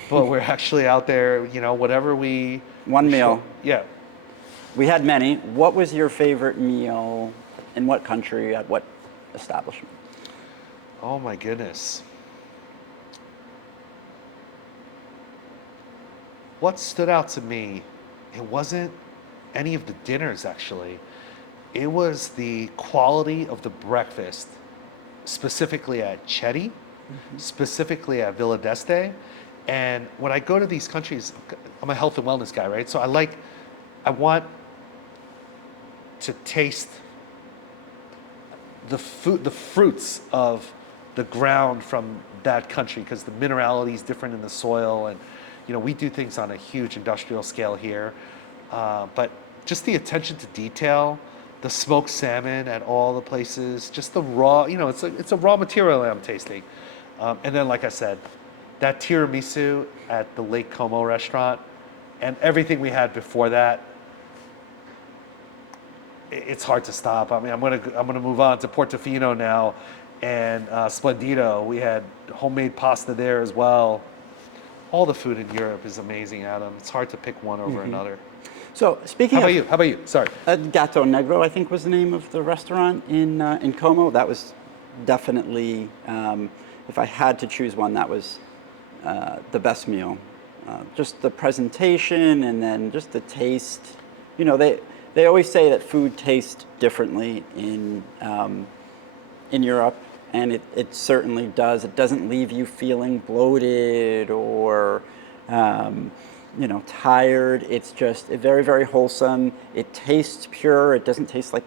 but we're actually out there, you know, whatever we... One meal. Yeah. We had many. What was your favorite meal? In what country? At what establishment? Oh my goodness. What stood out to me, it wasn't any of the dinners actually. It was the quality of the breakfast, specifically at Chetty, specifically at Villa d'Este. And when I go to these countries, I'm a health and wellness guy, right? So I want to taste the fruits of the ground from that country, because the minerality is different in the soil. And, you know, we do things on a huge industrial scale here. But just the attention to detail, the smoked salmon at all the places, just the raw, it's a raw material that I'm tasting. And then, like I said, that tiramisu at the Lake Como restaurant and everything we had before that, it's hard to stop. I mean, I'm gonna move on to Portofino now, and Splendido. We had homemade pasta there as well. All the food in Europe is amazing, Adam. It's hard to pick one over another. So speaking How about of you? How about you? Sorry. Gato Negro, I think was the name of the restaurant in Como. That was definitely, if I had to choose one, that was the best meal. Just the presentation and then just the taste. You know, they always say that food tastes differently in Europe, and it certainly does. It doesn't leave you feeling bloated or tired. It's just very, very wholesome. It tastes pure. It doesn't taste like,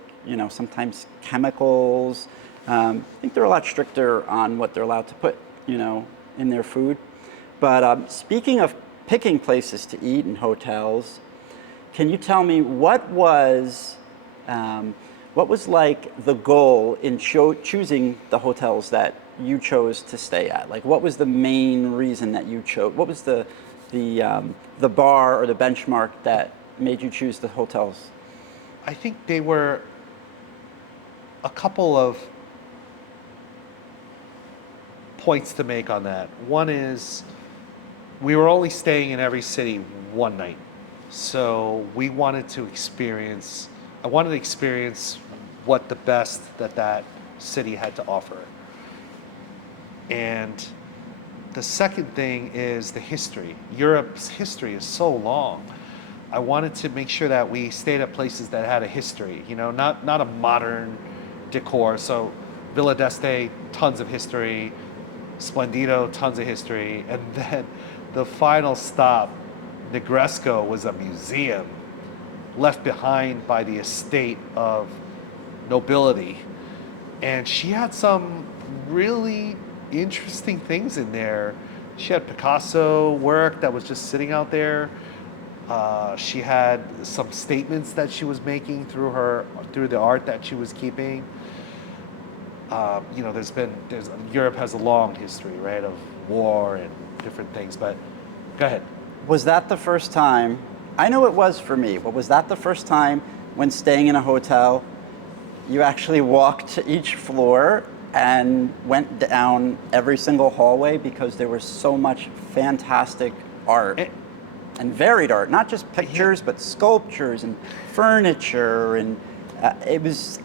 sometimes chemicals. I think they're a lot stricter on what they're allowed to put, in their food. But speaking of picking places to eat in hotels, can you tell me what was like the goal in choosing the hotels that you chose to stay at? Like, what was the main reason that you chose? What was the bar or the benchmark that made you choose the hotels? I think they were a couple of points to make on that. One is we were only staying in every city one night. So I wanted to experience what the best that city had to offer. And the second thing is the history. Europe's history is so long. I wanted to make sure that we stayed at places that had a history, not a modern decor. So Villa d'Este, tons of history. Splendido, tons of history. And then the final stop, Negresco, was a museum left behind by the estate of nobility. And she had some really interesting things in there. She had Picasso work that was just sitting out there. She had some statements that she was making through the art that she was keeping. Europe has a long history, right, of war and different things. But go ahead. Was that the first time? I know it was for me, but was that the first time when staying in a hotel, you actually walked to each floor and went down every single hallway because there was so much fantastic art and varied art, not just pictures, but sculptures and furniture, and it was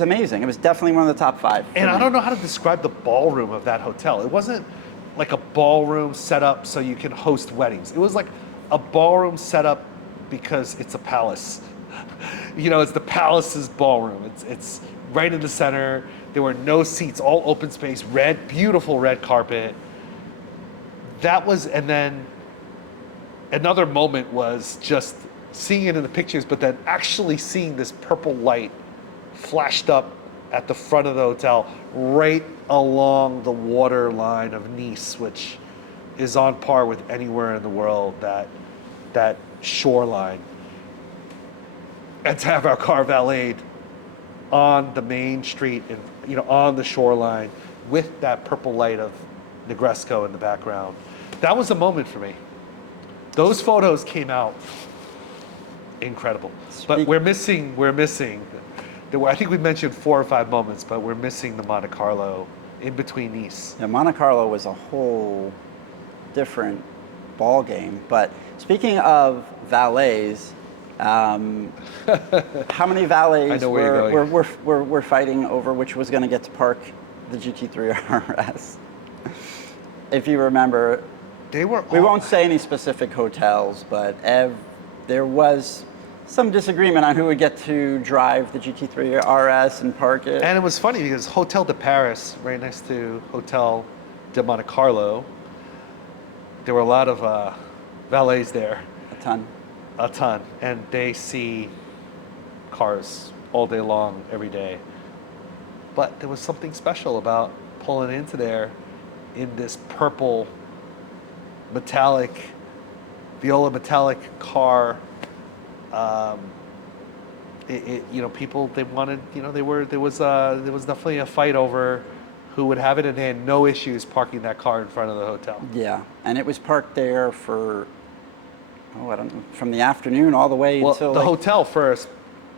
amazing. It was definitely one of the top 5. And I don't know how to describe the ballroom of that hotel. It wasn't like a ballroom set up so you can host weddings. It was like a ballroom set up because it's a palace. It's the palace's ballroom. It's right in the center. There were no seats, all open space, beautiful red carpet. And then another moment was just seeing it in the pictures, but then actually seeing this purple light flashed up at the front of the hotel, right along the water line of Nice, which is on par with anywhere in the world, that shoreline. And to have our car valeted on the main street and on the shoreline with that purple light of Negresco in the background, that was a moment for me. Those photos came out incredible. But we're missing. I think we mentioned 4 or 5 moments, but we're missing the Monte Carlo in between Nice. Yeah, Monte Carlo was a whole different ball game. But speaking of valets, how many valets were fighting over which was going to get to park the GT3 RS? If you remember, we won't say any specific hotels, but there was some disagreement on who would get to drive the GT3 RS and park it. And it was funny because Hotel de Paris, right next to Hotel de Monte Carlo, there were a lot of valets there. A ton. And they see cars all day long, every day. But there was something special about pulling into there in this purple Viola metallic car. people, they wanted, there was definitely a fight over who would have it, and they had no issues parking that car in front of the hotel. Yeah, and it was parked there for, I don't know, from the afternoon all the way until the hotel first,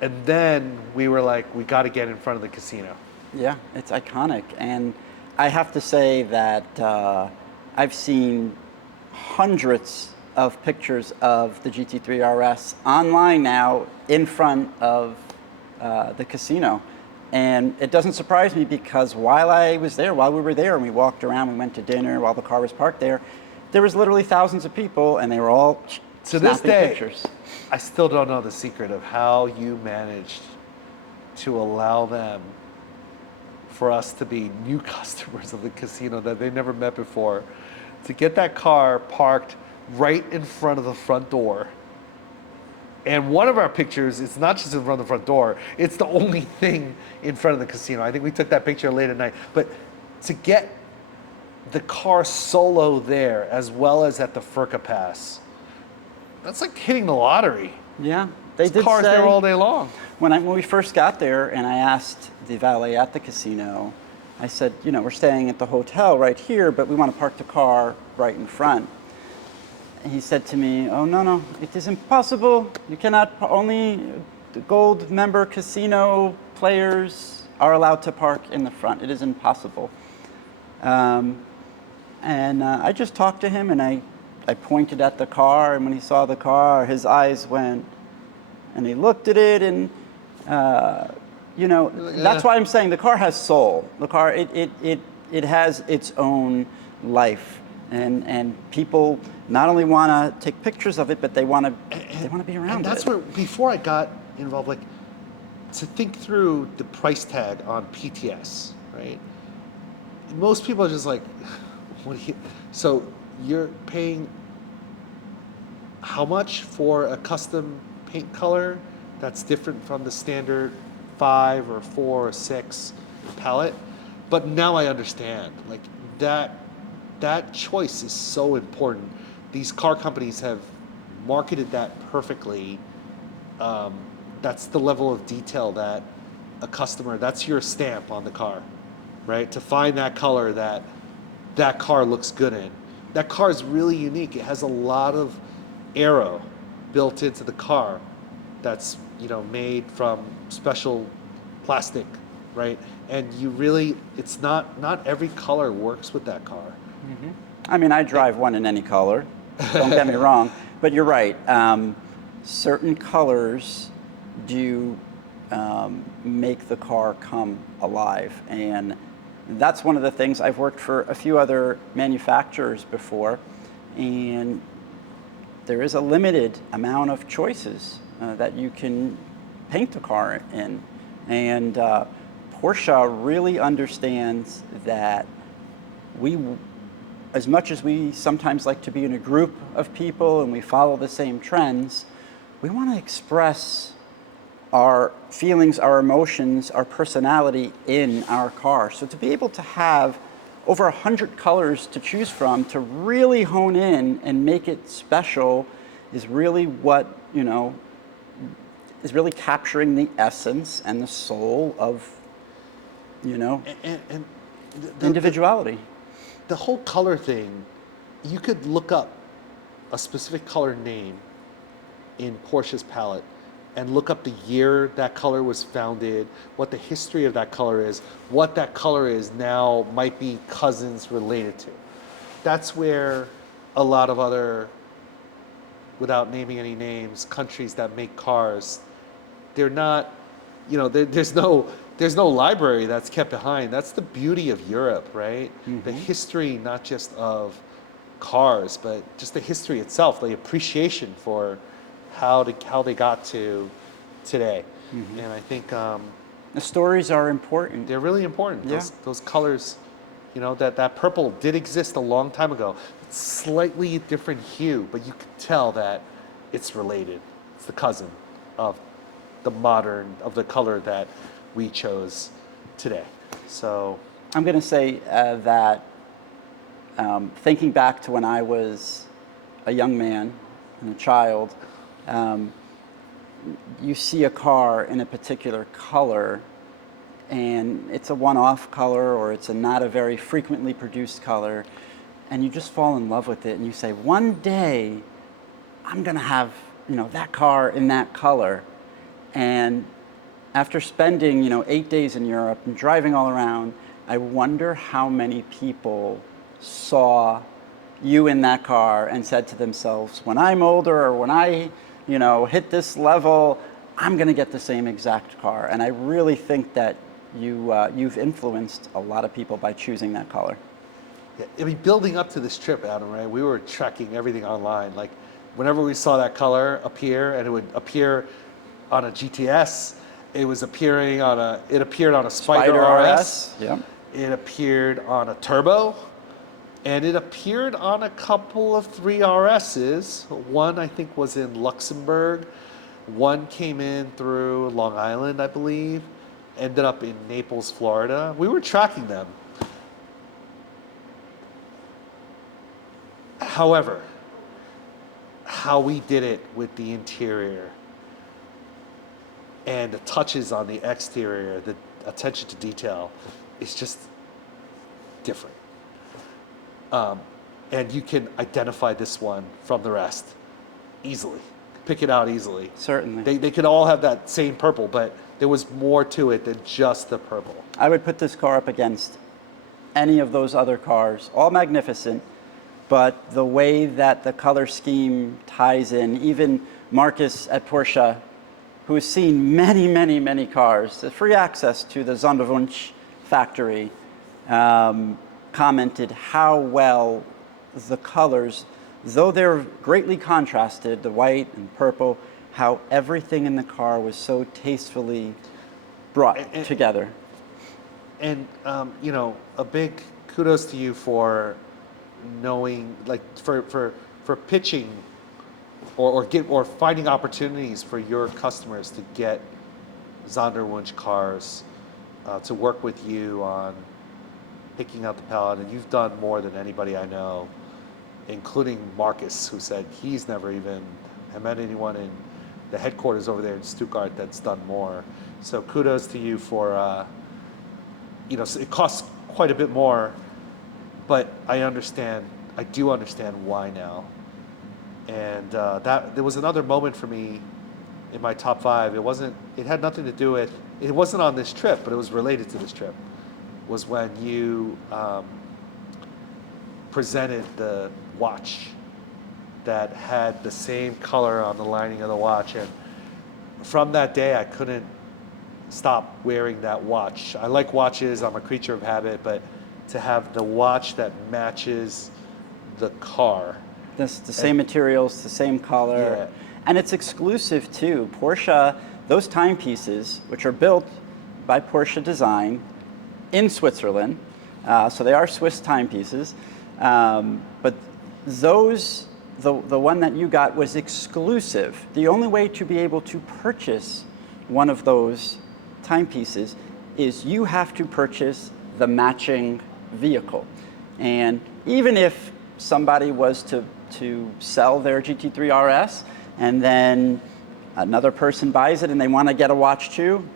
and then we were like, we got to get in front of the casino. Yeah, it's iconic. And I have to say that I've seen hundreds of pictures of the GT3 RS online now in front of the casino. And it doesn't surprise me because while we were there and we walked around, we went to dinner while the car was parked there was literally thousands of people and they were all to this snapping day, pictures. I still don't know the secret of how you managed to allow them, for us to be new customers of the casino that they never met before, to get that car parked right in front of the front door. And one of our pictures, it's not just in front of the front door, it's the only thing in front of the casino. I think we took that picture late at night. But to get the car solo there, as well as at the Furka Pass, that's like hitting the lottery. Yeah, they There's did cars say, there all day long. When we first got there and I asked the valet at the casino, I said, we're staying at the hotel right here, but we want to park the car right in front. And he said to me, oh, no, it is impossible. You cannot, only the gold member casino players are allowed to park in the front. It is impossible. And I just talked to him and I pointed at the car, and when he saw the car, his eyes went, and he looked at it, and that's why I'm saying the car has soul. The car, it has its own life, and people not only want to take pictures of it, but they want to be around it. And that's where, before I got involved, like, to think through the price tag on PTS, right? Most people are just like, what do you, so you're paying how much for a custom paint color that's different from the standard 5 or 4 or 6 palette? But now I understand, like, that choice is so important. These car companies have marketed that perfectly. That's the level of detail that a customer, that's your stamp on the car, right? To find that color that car looks good in. That car is really unique. It has a lot of aero built into the car that's, made from special plastic, right? And it's not every color works with that car. Mm-hmm. I mean, I drive one in any color, don't get me wrong, but you're right. Certain colors do make the car come alive, and that's one of the things. I've worked for a few other manufacturers before, and there is a limited amount of choices that you can paint a car in. And Porsche really understands that as much as we sometimes like to be in a group of people and we follow the same trends, we want to express our feelings, our emotions, our personality in our car. So to be able to have over 100 colors to choose from, to really hone in and make it special, is really what, is really capturing the essence and the soul of, And individuality. The whole color thing, you could look up a specific color name in Porsche's palette and look up the year that color was founded, what the history of that color is, what that color is now might be cousins related to. That's where a lot of other, without naming any names, countries that make cars, they're not, there's no library that's kept behind. That's the beauty of Europe, right? Mm-hmm. The history, not just of cars, but just the history itself, the appreciation for how they got to today. Mm-hmm. And I think the stories are important. They're really important. Yeah. Those colors, that purple did exist a long time ago. It's slightly different hue, but you can tell that it's related. It's the cousin of the color that we chose today. So I'm going to say that thinking back to when I was a young man and a child, you see a car in a particular color and it's a one-off color or it's not a very frequently produced color, and you just fall in love with it and you say, one day I'm gonna have, you know, that car in that color. And after spending, you know, 8 days in Europe and driving all around, I wonder how many people saw you in that car and said to themselves, when I'm older or when I, you know, hit this level, I'm gonna get the same exact car. And I really think that you've influenced a lot of people by choosing that color. Yeah, I mean, building up to this trip, Adam, right? We were tracking everything online. Like, whenever we saw that color appear, and it would appear on a GTS, it appeared on a Spider RS. Yeah. It appeared on a Turbo, and it appeared on a couple of 3RSs. One, I think, was in Luxembourg. One came in through Long Island, I believe. Ended up in Naples, Florida. We were tracking them. However, how we did it with the interior and the touches on the exterior, the attention to detail, is just different. And you can identify this one from the rest easily. Pick it out easily. Certainly. They could all have that same purple, but there was more to it than just the purple. I would put this car up against any of those other cars, all magnificent, but the way that the color scheme ties in, even Marcus at Porsche, who has seen many, many, many cars, the free access to the Sonderwunsch factory, commented how well the colors, though they're greatly contrasted, the white and purple, how everything in the car was so tastefully brought together. And you know, a big kudos to you for knowing, like, for pitching or finding opportunities for your customers to get Sonderwunsch cars, to work with you on picking out the palette. And you've done more than anybody I know, including Marcus, who said he's never even met anyone in the headquarters over there in Stuttgart that's done more. So kudos to you for, you know, it costs quite a bit more, but I do understand why now. And that there was another moment for me in my top 5. It had nothing to do with, it wasn't on this trip, but it was related to this trip, was when you presented the watch that had the same color on the lining of the watch. And from that day, I couldn't stop wearing that watch. I like watches, I'm a creature of habit, but to have the watch that matches the car. The same materials, the same color. Yeah. And it's exclusive too. Porsche, those timepieces, which are built by Porsche Design in Switzerland, so they are Swiss timepieces, but those, the one that you got was exclusive. The only way to be able to purchase one of those timepieces is you have to purchase the matching vehicle. And even if somebody was to sell their GT3 RS and then another person buys it and they want to get a watch too,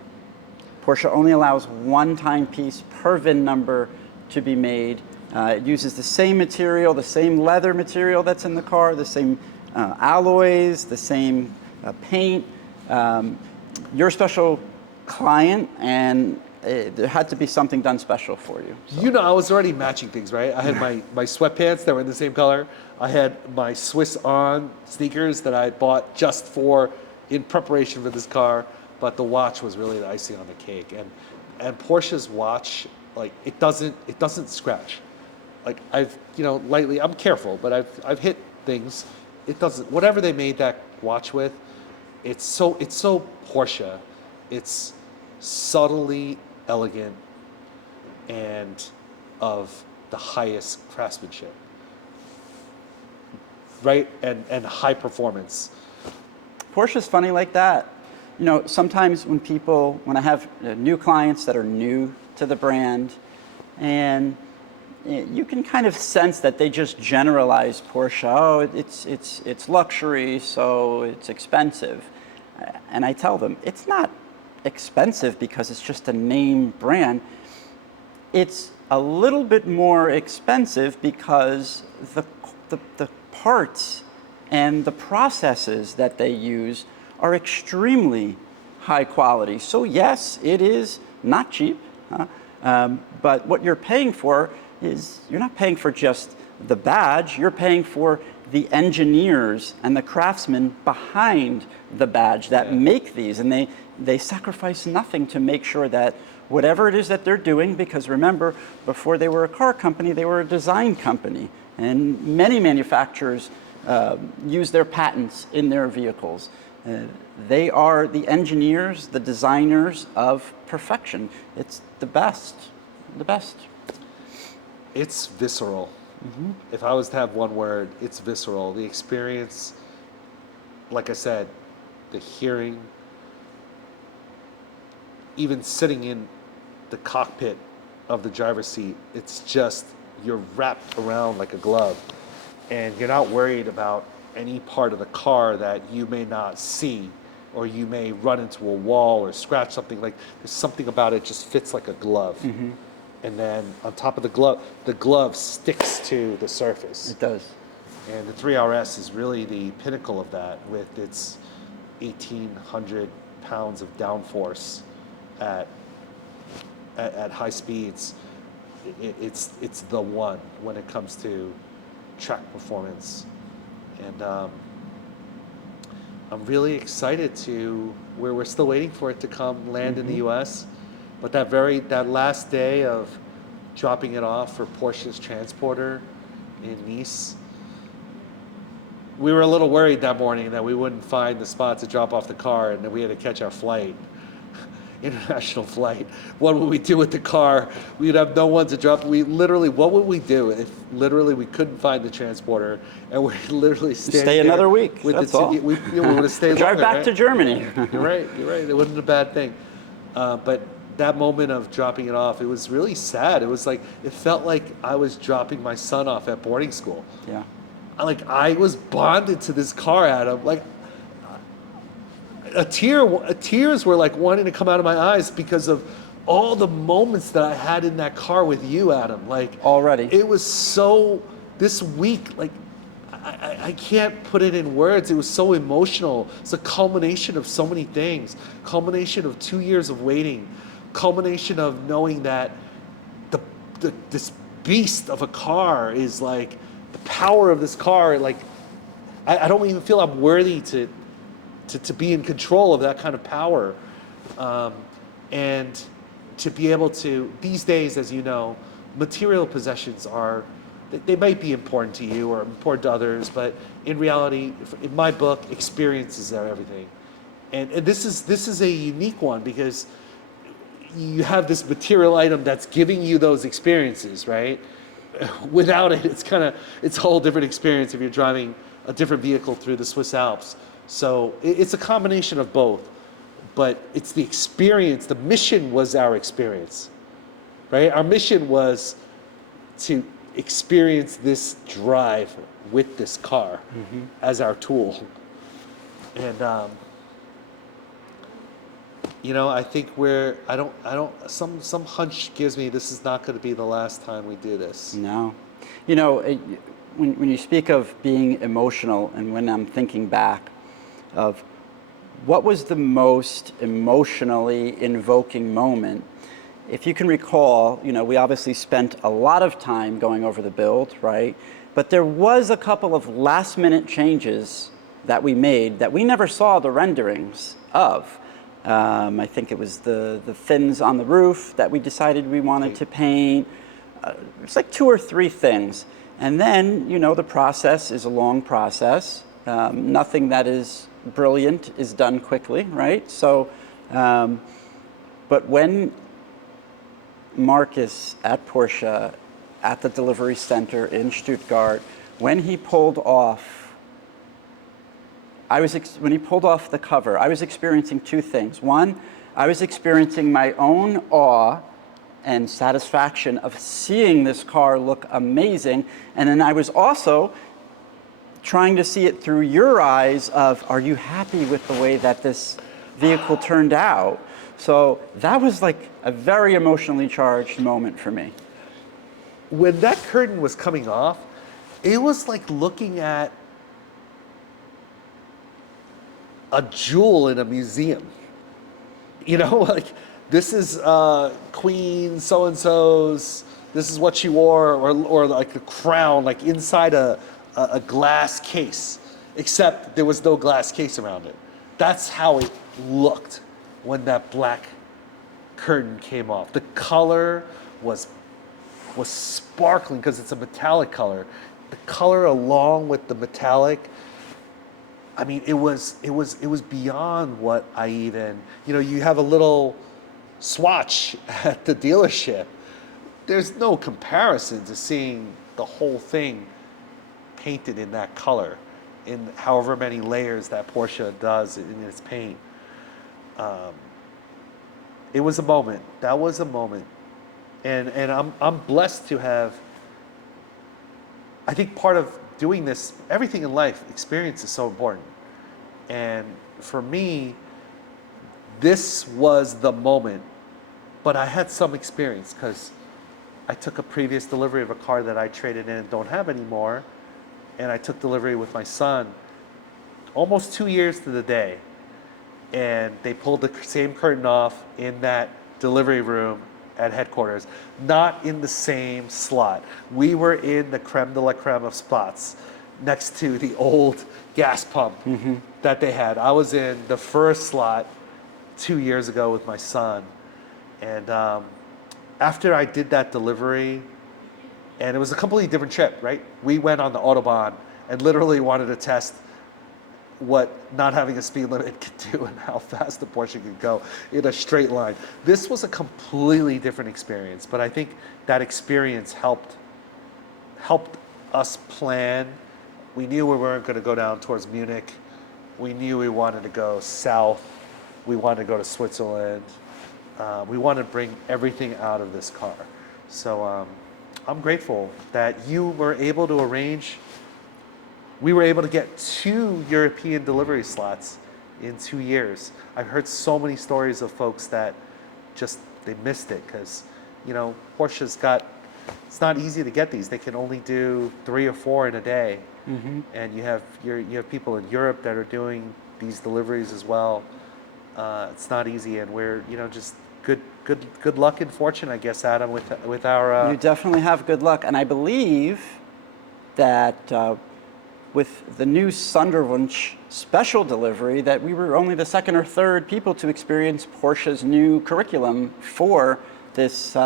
Porsche only allows one timepiece per VIN number to be made. It uses the same material, the same leather material that's in the car, the same alloys, the same paint. You're a special client, and there had to be something done special for you. So. You know, I was already matching things, right? I had my sweatpants that were in the same color. I had my Swiss On sneakers that I bought just in preparation for this car, but the watch was really the icing on the cake. And Porsche's watch, like, it doesn't scratch. Like, lightly, I'm careful, but I've hit things. It doesn't, whatever they made that watch with, it's so Porsche. It's subtly elegant and of the highest craftsmanship, right? And high performance. Porsche's funny like that. You know, sometimes when I have new clients that are new to the brand, and you can kind of sense that they just generalize Porsche. Oh, it's luxury, so it's expensive. And I tell them, it's not expensive because it's just a name brand. It's a little bit more expensive because the parts and the processes that they use are extremely high quality. So yes, it is not cheap, but what you're paying for is, you're not paying for just the badge, you're paying for the engineers and the craftsmen behind the badge that make these, and they sacrifice nothing to make sure that whatever it is that they're doing, because remember, before they were a car company, they were a design company, and many manufacturers use their patents in their vehicles. They are the engineers, the designers of perfection. It's the best, the best. It's visceral. If I was to have one word, it's visceral. The experience, like I said, the hearing, even sitting in the cockpit of the driver's seat, it's just, you're wrapped around like a glove, and you're not worried about any part of the car that you may not see, or you may run into a wall or scratch something. Like, there's something about it just fits like a glove. And then on top of the glove sticks to the surface. It does. And the 3RS is really the pinnacle of that, with its 1,800 pounds of downforce at high speeds. It's the one when it comes to track performance. And I'm really excited to, we're still waiting for it to come land in the US. But that last day of dropping it off for Porsche's transporter in Nice, we were a little worried that morning that we wouldn't find the spot to drop off the car, and then we had to catch our flight, international flight. What would we do with the car? We'd have no one to drop. What would we do if literally we couldn't find the transporter, and we're literally standing Stay another week, that's all. We would have stayed Drive longer, back right? to Germany. You're right. It wasn't a bad thing. But that moment of dropping it off, it was really sad. It felt like I was dropping my son off at boarding school. Yeah. I was bonded to this car, Adam. Tears were like wanting to come out of my eyes because of all the moments that I had in that car with you, Adam. Already. It was so, this week, I can't put it in words. It was so emotional. It's a culmination of so many things. Culmination of 2 years of waiting. Culmination of knowing that this beast of a car is the power of this car. I don't even feel I'm worthy to be in control of that kind of power. And to be able to, these days, as you know, material possessions they might be important to you or important to others, but in reality, in my book, experiences are everything. And this is a unique one because you have this material item that's giving you those experiences, right? Without it, it's a whole different experience if you're driving a different vehicle through the Swiss Alps. So it's a combination of both, but it's the experience. The mission was our experience, right? Our mission was to experience this drive with this car as our tool. And I think some hunch gives me this is not going to be the last time we do this. No. When you speak of being emotional, and when I'm thinking back of what was the most emotionally invoking moment, if you can recall, we obviously spent a lot of time going over the build, right? But there was a couple of last-minute changes that we made that we never saw the renderings of. I think it was the fins on the roof that we decided we wanted to paint. It's like 2 or 3 things. And then, the process is a long process. Nothing that is brilliant is done quickly, right? So, but when Marcus at Porsche, at the delivery center in Stuttgart, when he pulled off, when he pulled off the cover, I was experiencing 2 things. One, I was experiencing my own awe and satisfaction of seeing this car look amazing, and then I was also trying to see it through your eyes of, are you happy with the way that this vehicle turned out? So that was like a very emotionally charged moment for me. When that curtain was coming off, it was like looking at a jewel in a museum. You know, like this is Queen so-and-so's, this is what she wore, or like a crown, like inside a glass case, except there was no glass case around it. That's how it looked when that black curtain came off. The color was sparkling because it's a metallic color. The color along with the metallic, I mean, it was beyond what I even, you know, you have a little swatch at the dealership. There's no comparison to seeing the whole thing painted in that color, in however many layers that Porsche does in its paint. It was a moment. That was a moment, and I'm blessed to have. I think part of doing this, everything in life, experience is so important, and for me, this was the moment. But I had some experience because I took a previous delivery of a car that I traded in and don't have anymore, and I took delivery with my son almost 2 years to the day. And they pulled the same curtain off in that delivery room at headquarters, not in the same slot. We were in the creme de la creme of spots next to the old gas pump that they had. I was in the first slot 2 years ago with my son. And after I did that delivery, and it was a completely different trip, right? We went on the Autobahn and literally wanted to test what not having a speed limit could do and how fast the Porsche could go in a straight line. This was a completely different experience, but I think that experience helped us plan. We knew we weren't going to go down towards Munich. We knew we wanted to go south. We wanted to go to Switzerland. We wanted to bring everything out of this car. So I'm grateful that you were able to arrange. We were able to get 2 European delivery slots in 2 years. I've heard so many stories of folks that just, they missed it because, you know, Porsche's got, it's not easy to get these. They can only do 3 or 4 in a day. And you have people in Europe that are doing these deliveries as well. It's not easy, and we're, you know, just good luck and fortune, I guess, Adam, with our. You definitely have good luck, and I believe that with the new Sonderwunsch special delivery, that we were only the second or third people to experience Porsche's new curriculum for this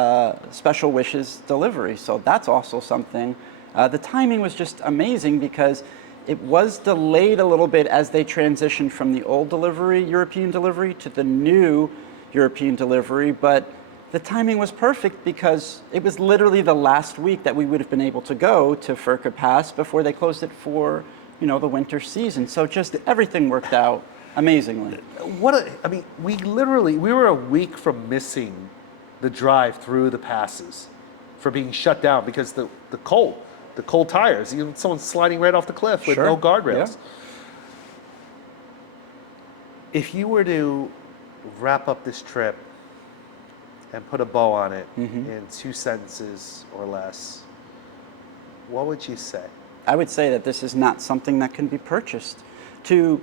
special wishes delivery. So that's also something. The timing was just amazing because it was delayed a little bit as they transitioned from the old delivery, European delivery, to the new European delivery, but the timing was perfect because it was literally the last week that we would have been able to go to Furka Pass before they closed it for, you know, the winter season. So just everything worked out amazingly. I mean, we were a week from missing the drive through the passes for being shut down because the cold tires, you know, someone sliding right off the cliff with no guardrails. Yeah. If you were to wrap up this trip and put a bow on it in 2 sentences or less, what would you say? I would say that this is not something that can be purchased. To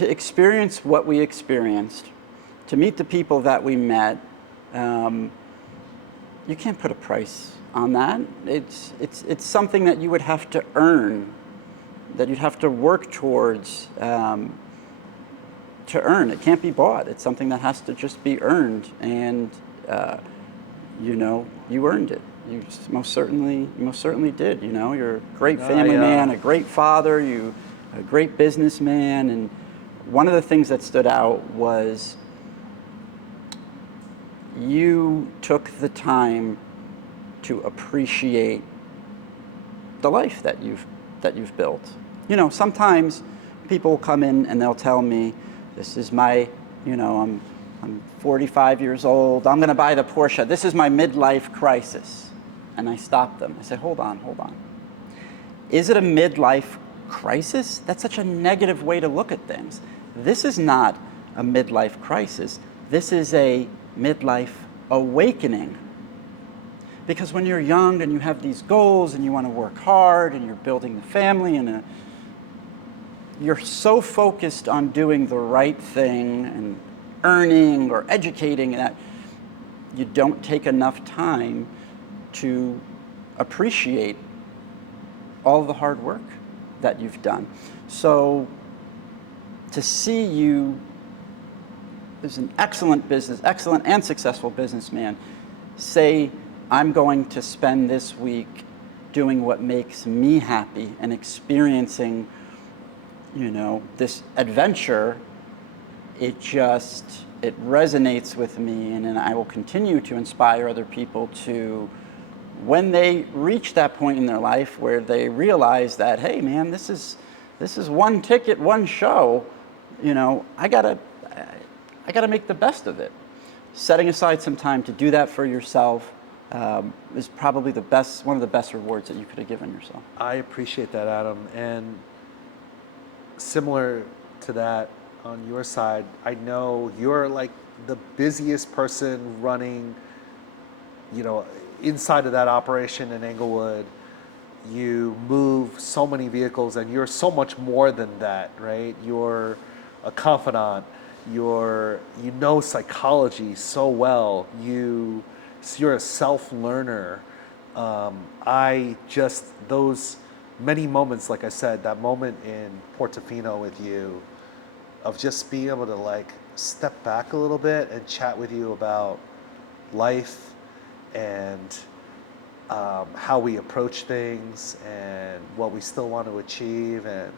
experience what we experienced, to meet the people that we met, you can't put a price on that. It's something that you would have to earn, that you'd have to work towards to earn. It can't be bought. It's something that has to just be earned, and you know, you earned it. You most certainly did. You know, you're a great family man, a great father, a great businessman, and one of the things that stood out was you took the time to appreciate the life that you've built. You know, sometimes people come in and they'll tell me, this is my, you know, I'm 45 years old, I'm gonna buy the Porsche, this is my midlife crisis. And I stop them, I say, hold on. Is it a midlife crisis? That's such a negative way to look at things. This is not a midlife crisis. This is a midlife awakening. Because when you're young and you have these goals and you want to work hard and you're building the family and you're so focused on doing the right thing and earning or educating that you don't take enough time to appreciate all the hard work that you've done. So to see you as an excellent and successful businessman say, I'm going to spend this week doing what makes me happy and experiencing, this adventure, it resonates with me, and I will continue to inspire other people to, when they reach that point in their life where they realize that, hey man, this is one ticket, one show, I gotta make the best of it. Setting aside some time to do that for yourself is probably one of the best rewards that you could have given yourself. I appreciate that, Adam. And similar to that on your side, I know you're like the busiest person running, inside of that operation in Englewood. You move so many vehicles and you're so much more than that, right? You're a confidant. You know psychology so well. You're a self-learner. Those many moments, like I said, that moment in Portofino with you, of just being able to like step back a little bit and chat with you about life and how we approach things and what we still want to achieve, and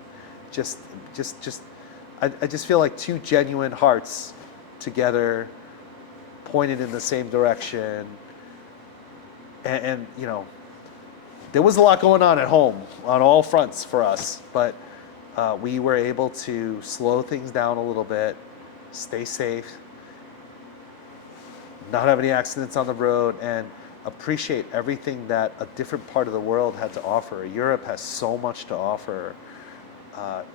I just feel like two genuine hearts together, pointed in the same direction, and there was a lot going on at home on all fronts for us, but we were able to slow things down a little bit, stay safe, not have any accidents on the road, and appreciate everything that a different part of the world had to offer. Europe has so much to offer.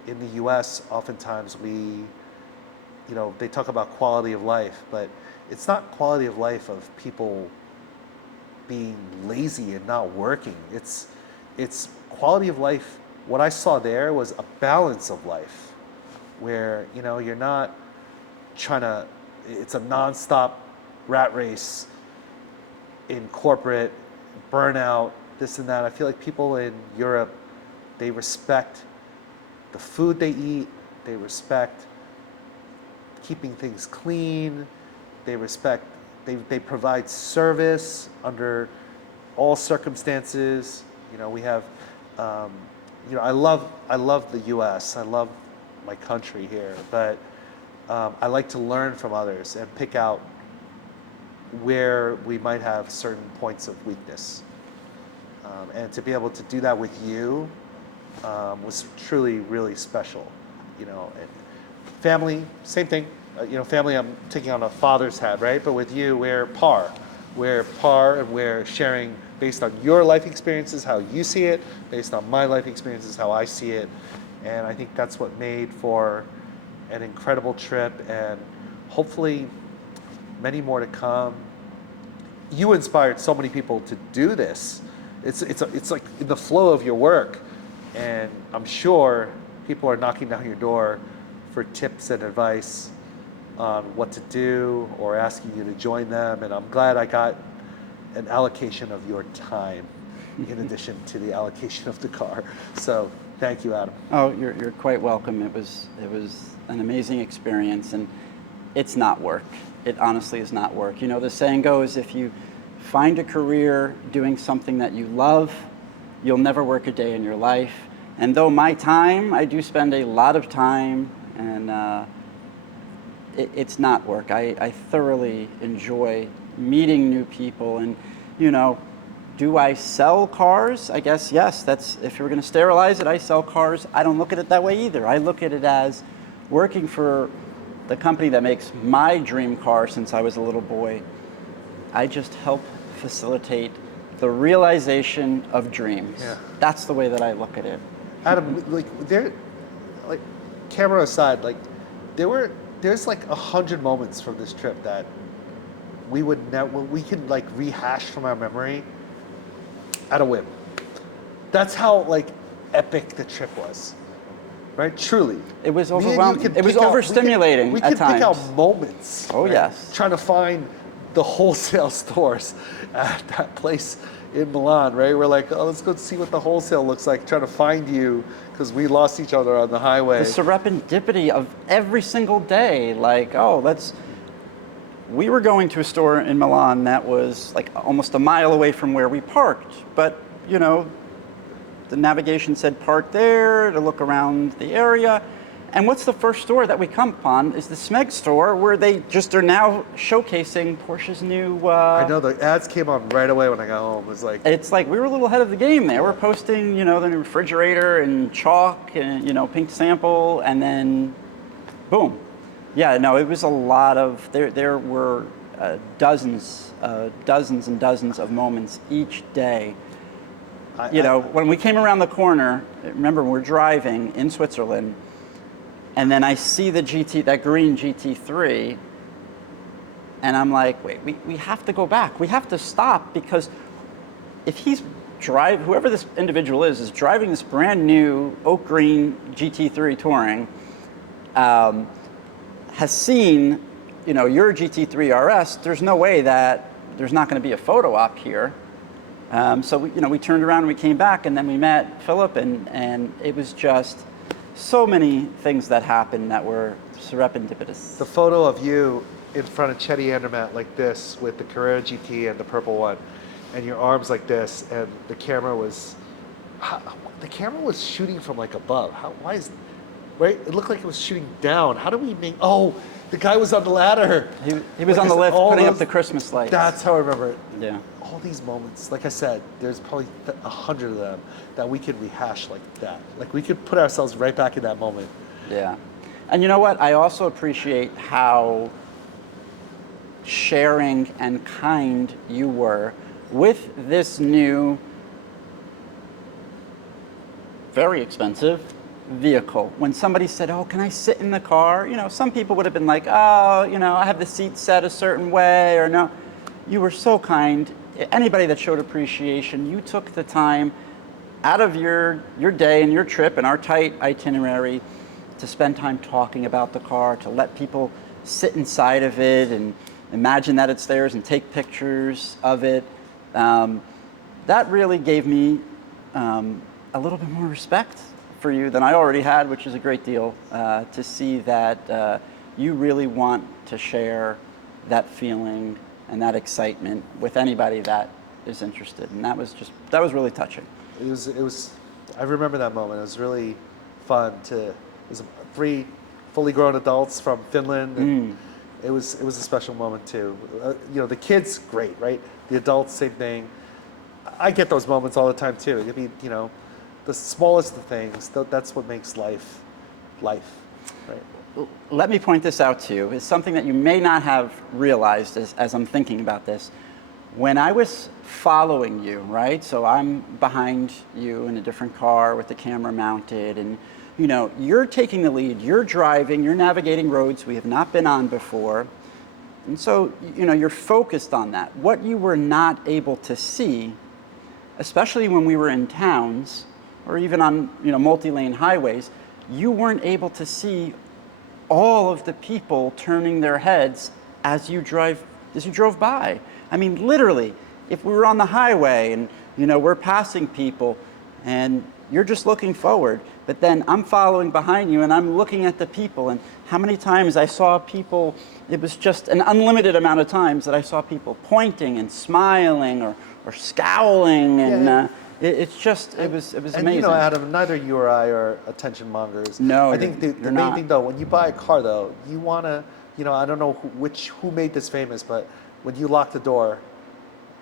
In the US, oftentimes they talk about quality of life, but it's not quality of life of people being lazy and not working. It's quality of life. What I saw there was a balance of life where, you're not it's a nonstop rat race in corporate, burnout, this and that. I feel like people in Europe, they respect the food they eat, they respect keeping things clean, they provide service under all circumstances. We have, I love the US, I love my country here, but I like to learn from others and pick out where we might have certain points of weakness. And to be able to do that with you was truly, really special. And family, same thing. Family, I'm taking on a father's hat, right? But with you, we're par, and we're sharing based on your life experiences, how you see it, based on my life experiences, how I see it. And I think that's what made for an incredible trip, and hopefully many more to come. You inspired so many people to do this. It's like in the flow of your work, and I'm sure people are knocking down your door for tips and advice on what to do or asking you to join them, and I'm glad I got an allocation of your time in addition to the allocation of the car. So thank you, Adam. Oh, you're quite welcome. It was an amazing experience, and it's not work. It honestly is not work. The saying goes, if you find a career doing something that you love, you'll never work a day in your life. And though I do spend a lot of time, and it's not work. I thoroughly enjoy meeting new people, and do I sell cars? I guess yes. That's, if you're going to sterilize it, I sell cars. I don't look at it that way either. I look at it as working for the company that makes my dream car since I was a little boy. I just help facilitate the realization of dreams. Yeah. That's the way that I look at it. Adam, like, camera aside, like, there's like 100 moments from this trip that we could like rehash from our memory at a whim. That's how like epic the trip was, right? Truly, It was Me and you overwhelming. could It was pick out- overstimulating We at could pick out times. moments. Oh, right? yes. Trying to find the wholesale stores at that place in Milan, right? We're like, oh, let's go see what the wholesale looks like. Trying to find you because we lost each other on the highway. The serendipity of every single day. Like, we were going to a store in Milan that was like almost a mile away from where we parked, but the navigation said park there to look around the area. And what's the first store that we come upon is the Smeg store, where they just are now showcasing Porsche's new. I know the ads came on right away when I got home. It was like, It's like we were a little ahead of the game there. We're posting, the new refrigerator and chalk and pink sample, and then boom. Yeah, no, it was a lot of. There were dozens and dozens of moments each day. When we came around the corner, remember we're driving in Switzerland, and then I see that green GT3, and I'm like, wait, we have to go back. We have to stop, because if whoever this individual is driving this brand new oak green GT3 Touring, has seen, your GT3 RS, there's no way that there's not going to be a photo op here. So we turned around and we came back, and then we met Philip, and it was just so many things that happened that were serendipitous. the photo of you in front of Chetty Andermatt like this with the Carrera GT and the purple one, and your arms like this, and the camera was shooting from like above. Right? It looked like it was shooting down. How do we make? Oh, the guy was on the ladder. He was on the lift putting up the Christmas lights. That's how I remember it. Yeah. All these moments, like I said, there's probably 100 of them that we could rehash like that. Like we could put ourselves right back in that moment. Yeah. And you know what? I also appreciate how sharing and kind you were with this new, very expensive vehicle. When somebody said, oh, can I sit in the car? Some people would have been like, oh, I have the seat set a certain way, or no. You were so kind. Anybody that showed appreciation, you took the time out of your day and your trip and our tight itinerary to spend time talking about the car, to let people sit inside of it and imagine that it's theirs and take pictures of it. That really gave me a little bit more respect for you than I already had, which is a great deal, to see that you really want to share that feeling and that excitement with anybody that is interested. And that was really touching. It was. I remember that moment. It was really fun it was 3 fully grown adults from Finland. And it was a special moment too. The kids, great, right? The adults, same thing. I get those moments all the time too. I mean, the smallest of things, that's what makes life, right? Let me point this out to you. It's something that you may not have realized as I'm thinking about this. When I was following you, right? So I'm behind you in a different car with the camera mounted, and you're taking the lead, you're driving, you're navigating roads we have not been on before. And so, you're focused on that. What you were not able to see, especially when we were in towns or even on, multi-lane highways, you weren't able to see all of the people turning their heads as you drove by. I mean, literally, if we were on the highway and, we're passing people and you're just looking forward, but then I'm following behind you and I'm looking at the people, and how many times I saw people, it was just an unlimited amount of times that I saw people pointing and smiling or scowling, and it was amazing. And Adam, neither you or I are attention mongers. No, I think the main thing though, when you buy a car though, you wanna, I don't know who made this famous, but when you lock the door,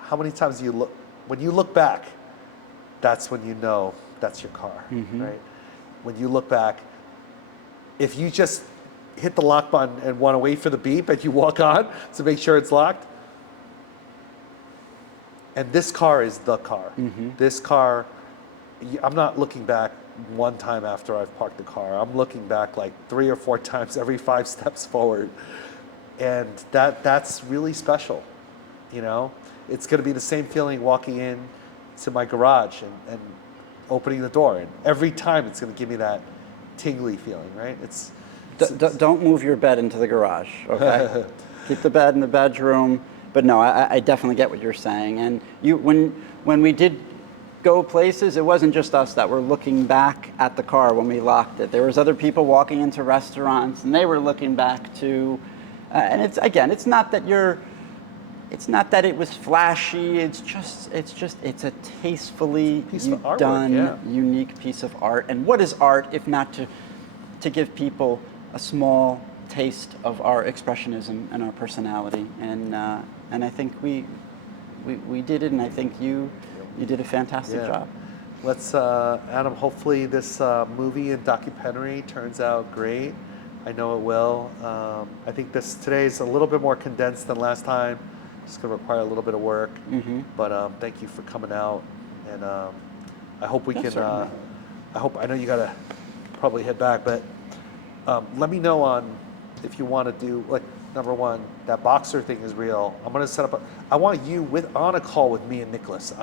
how many times do you look? When you look back, that's when you know that's your car, right? When you look back, if you just hit the lock button and want to wait for the beep and you walk on to make sure it's locked, And this car is the car. This car, I'm not looking back one time after I've parked the car. I'm looking back like 3 or 4 times every 5 steps forward. And that's really special, you know? It's going to be the same feeling walking in to my garage and opening the door. And every time it's going to give me that tingly feeling, right? Don't move your bed into the garage, okay? Keep the bed in the bedroom. But no, I definitely get what you're saying. And when we did go places, it wasn't just us that were looking back at the car when we locked it. There was other people walking into restaurants, and they were looking back too. And it's not that it was flashy. It's a tastefully Piece of artwork, done, yeah. unique piece of art. And what is art if not to give people a small taste of our expressionism and our personality? And I think we did it, and I think you did a fantastic job. Let's, Adam, hopefully this movie and documentary turns out great. I know it will. I think today's a little bit more condensed than last time. It's going to require a little bit of work. But thank you for coming out. And I hope we can, certainly. I know you got to probably head back, but let me know on if you want to do, like, number one, that Boxer thing is real. I'm going to set up I want you on a call with me and Nicholas.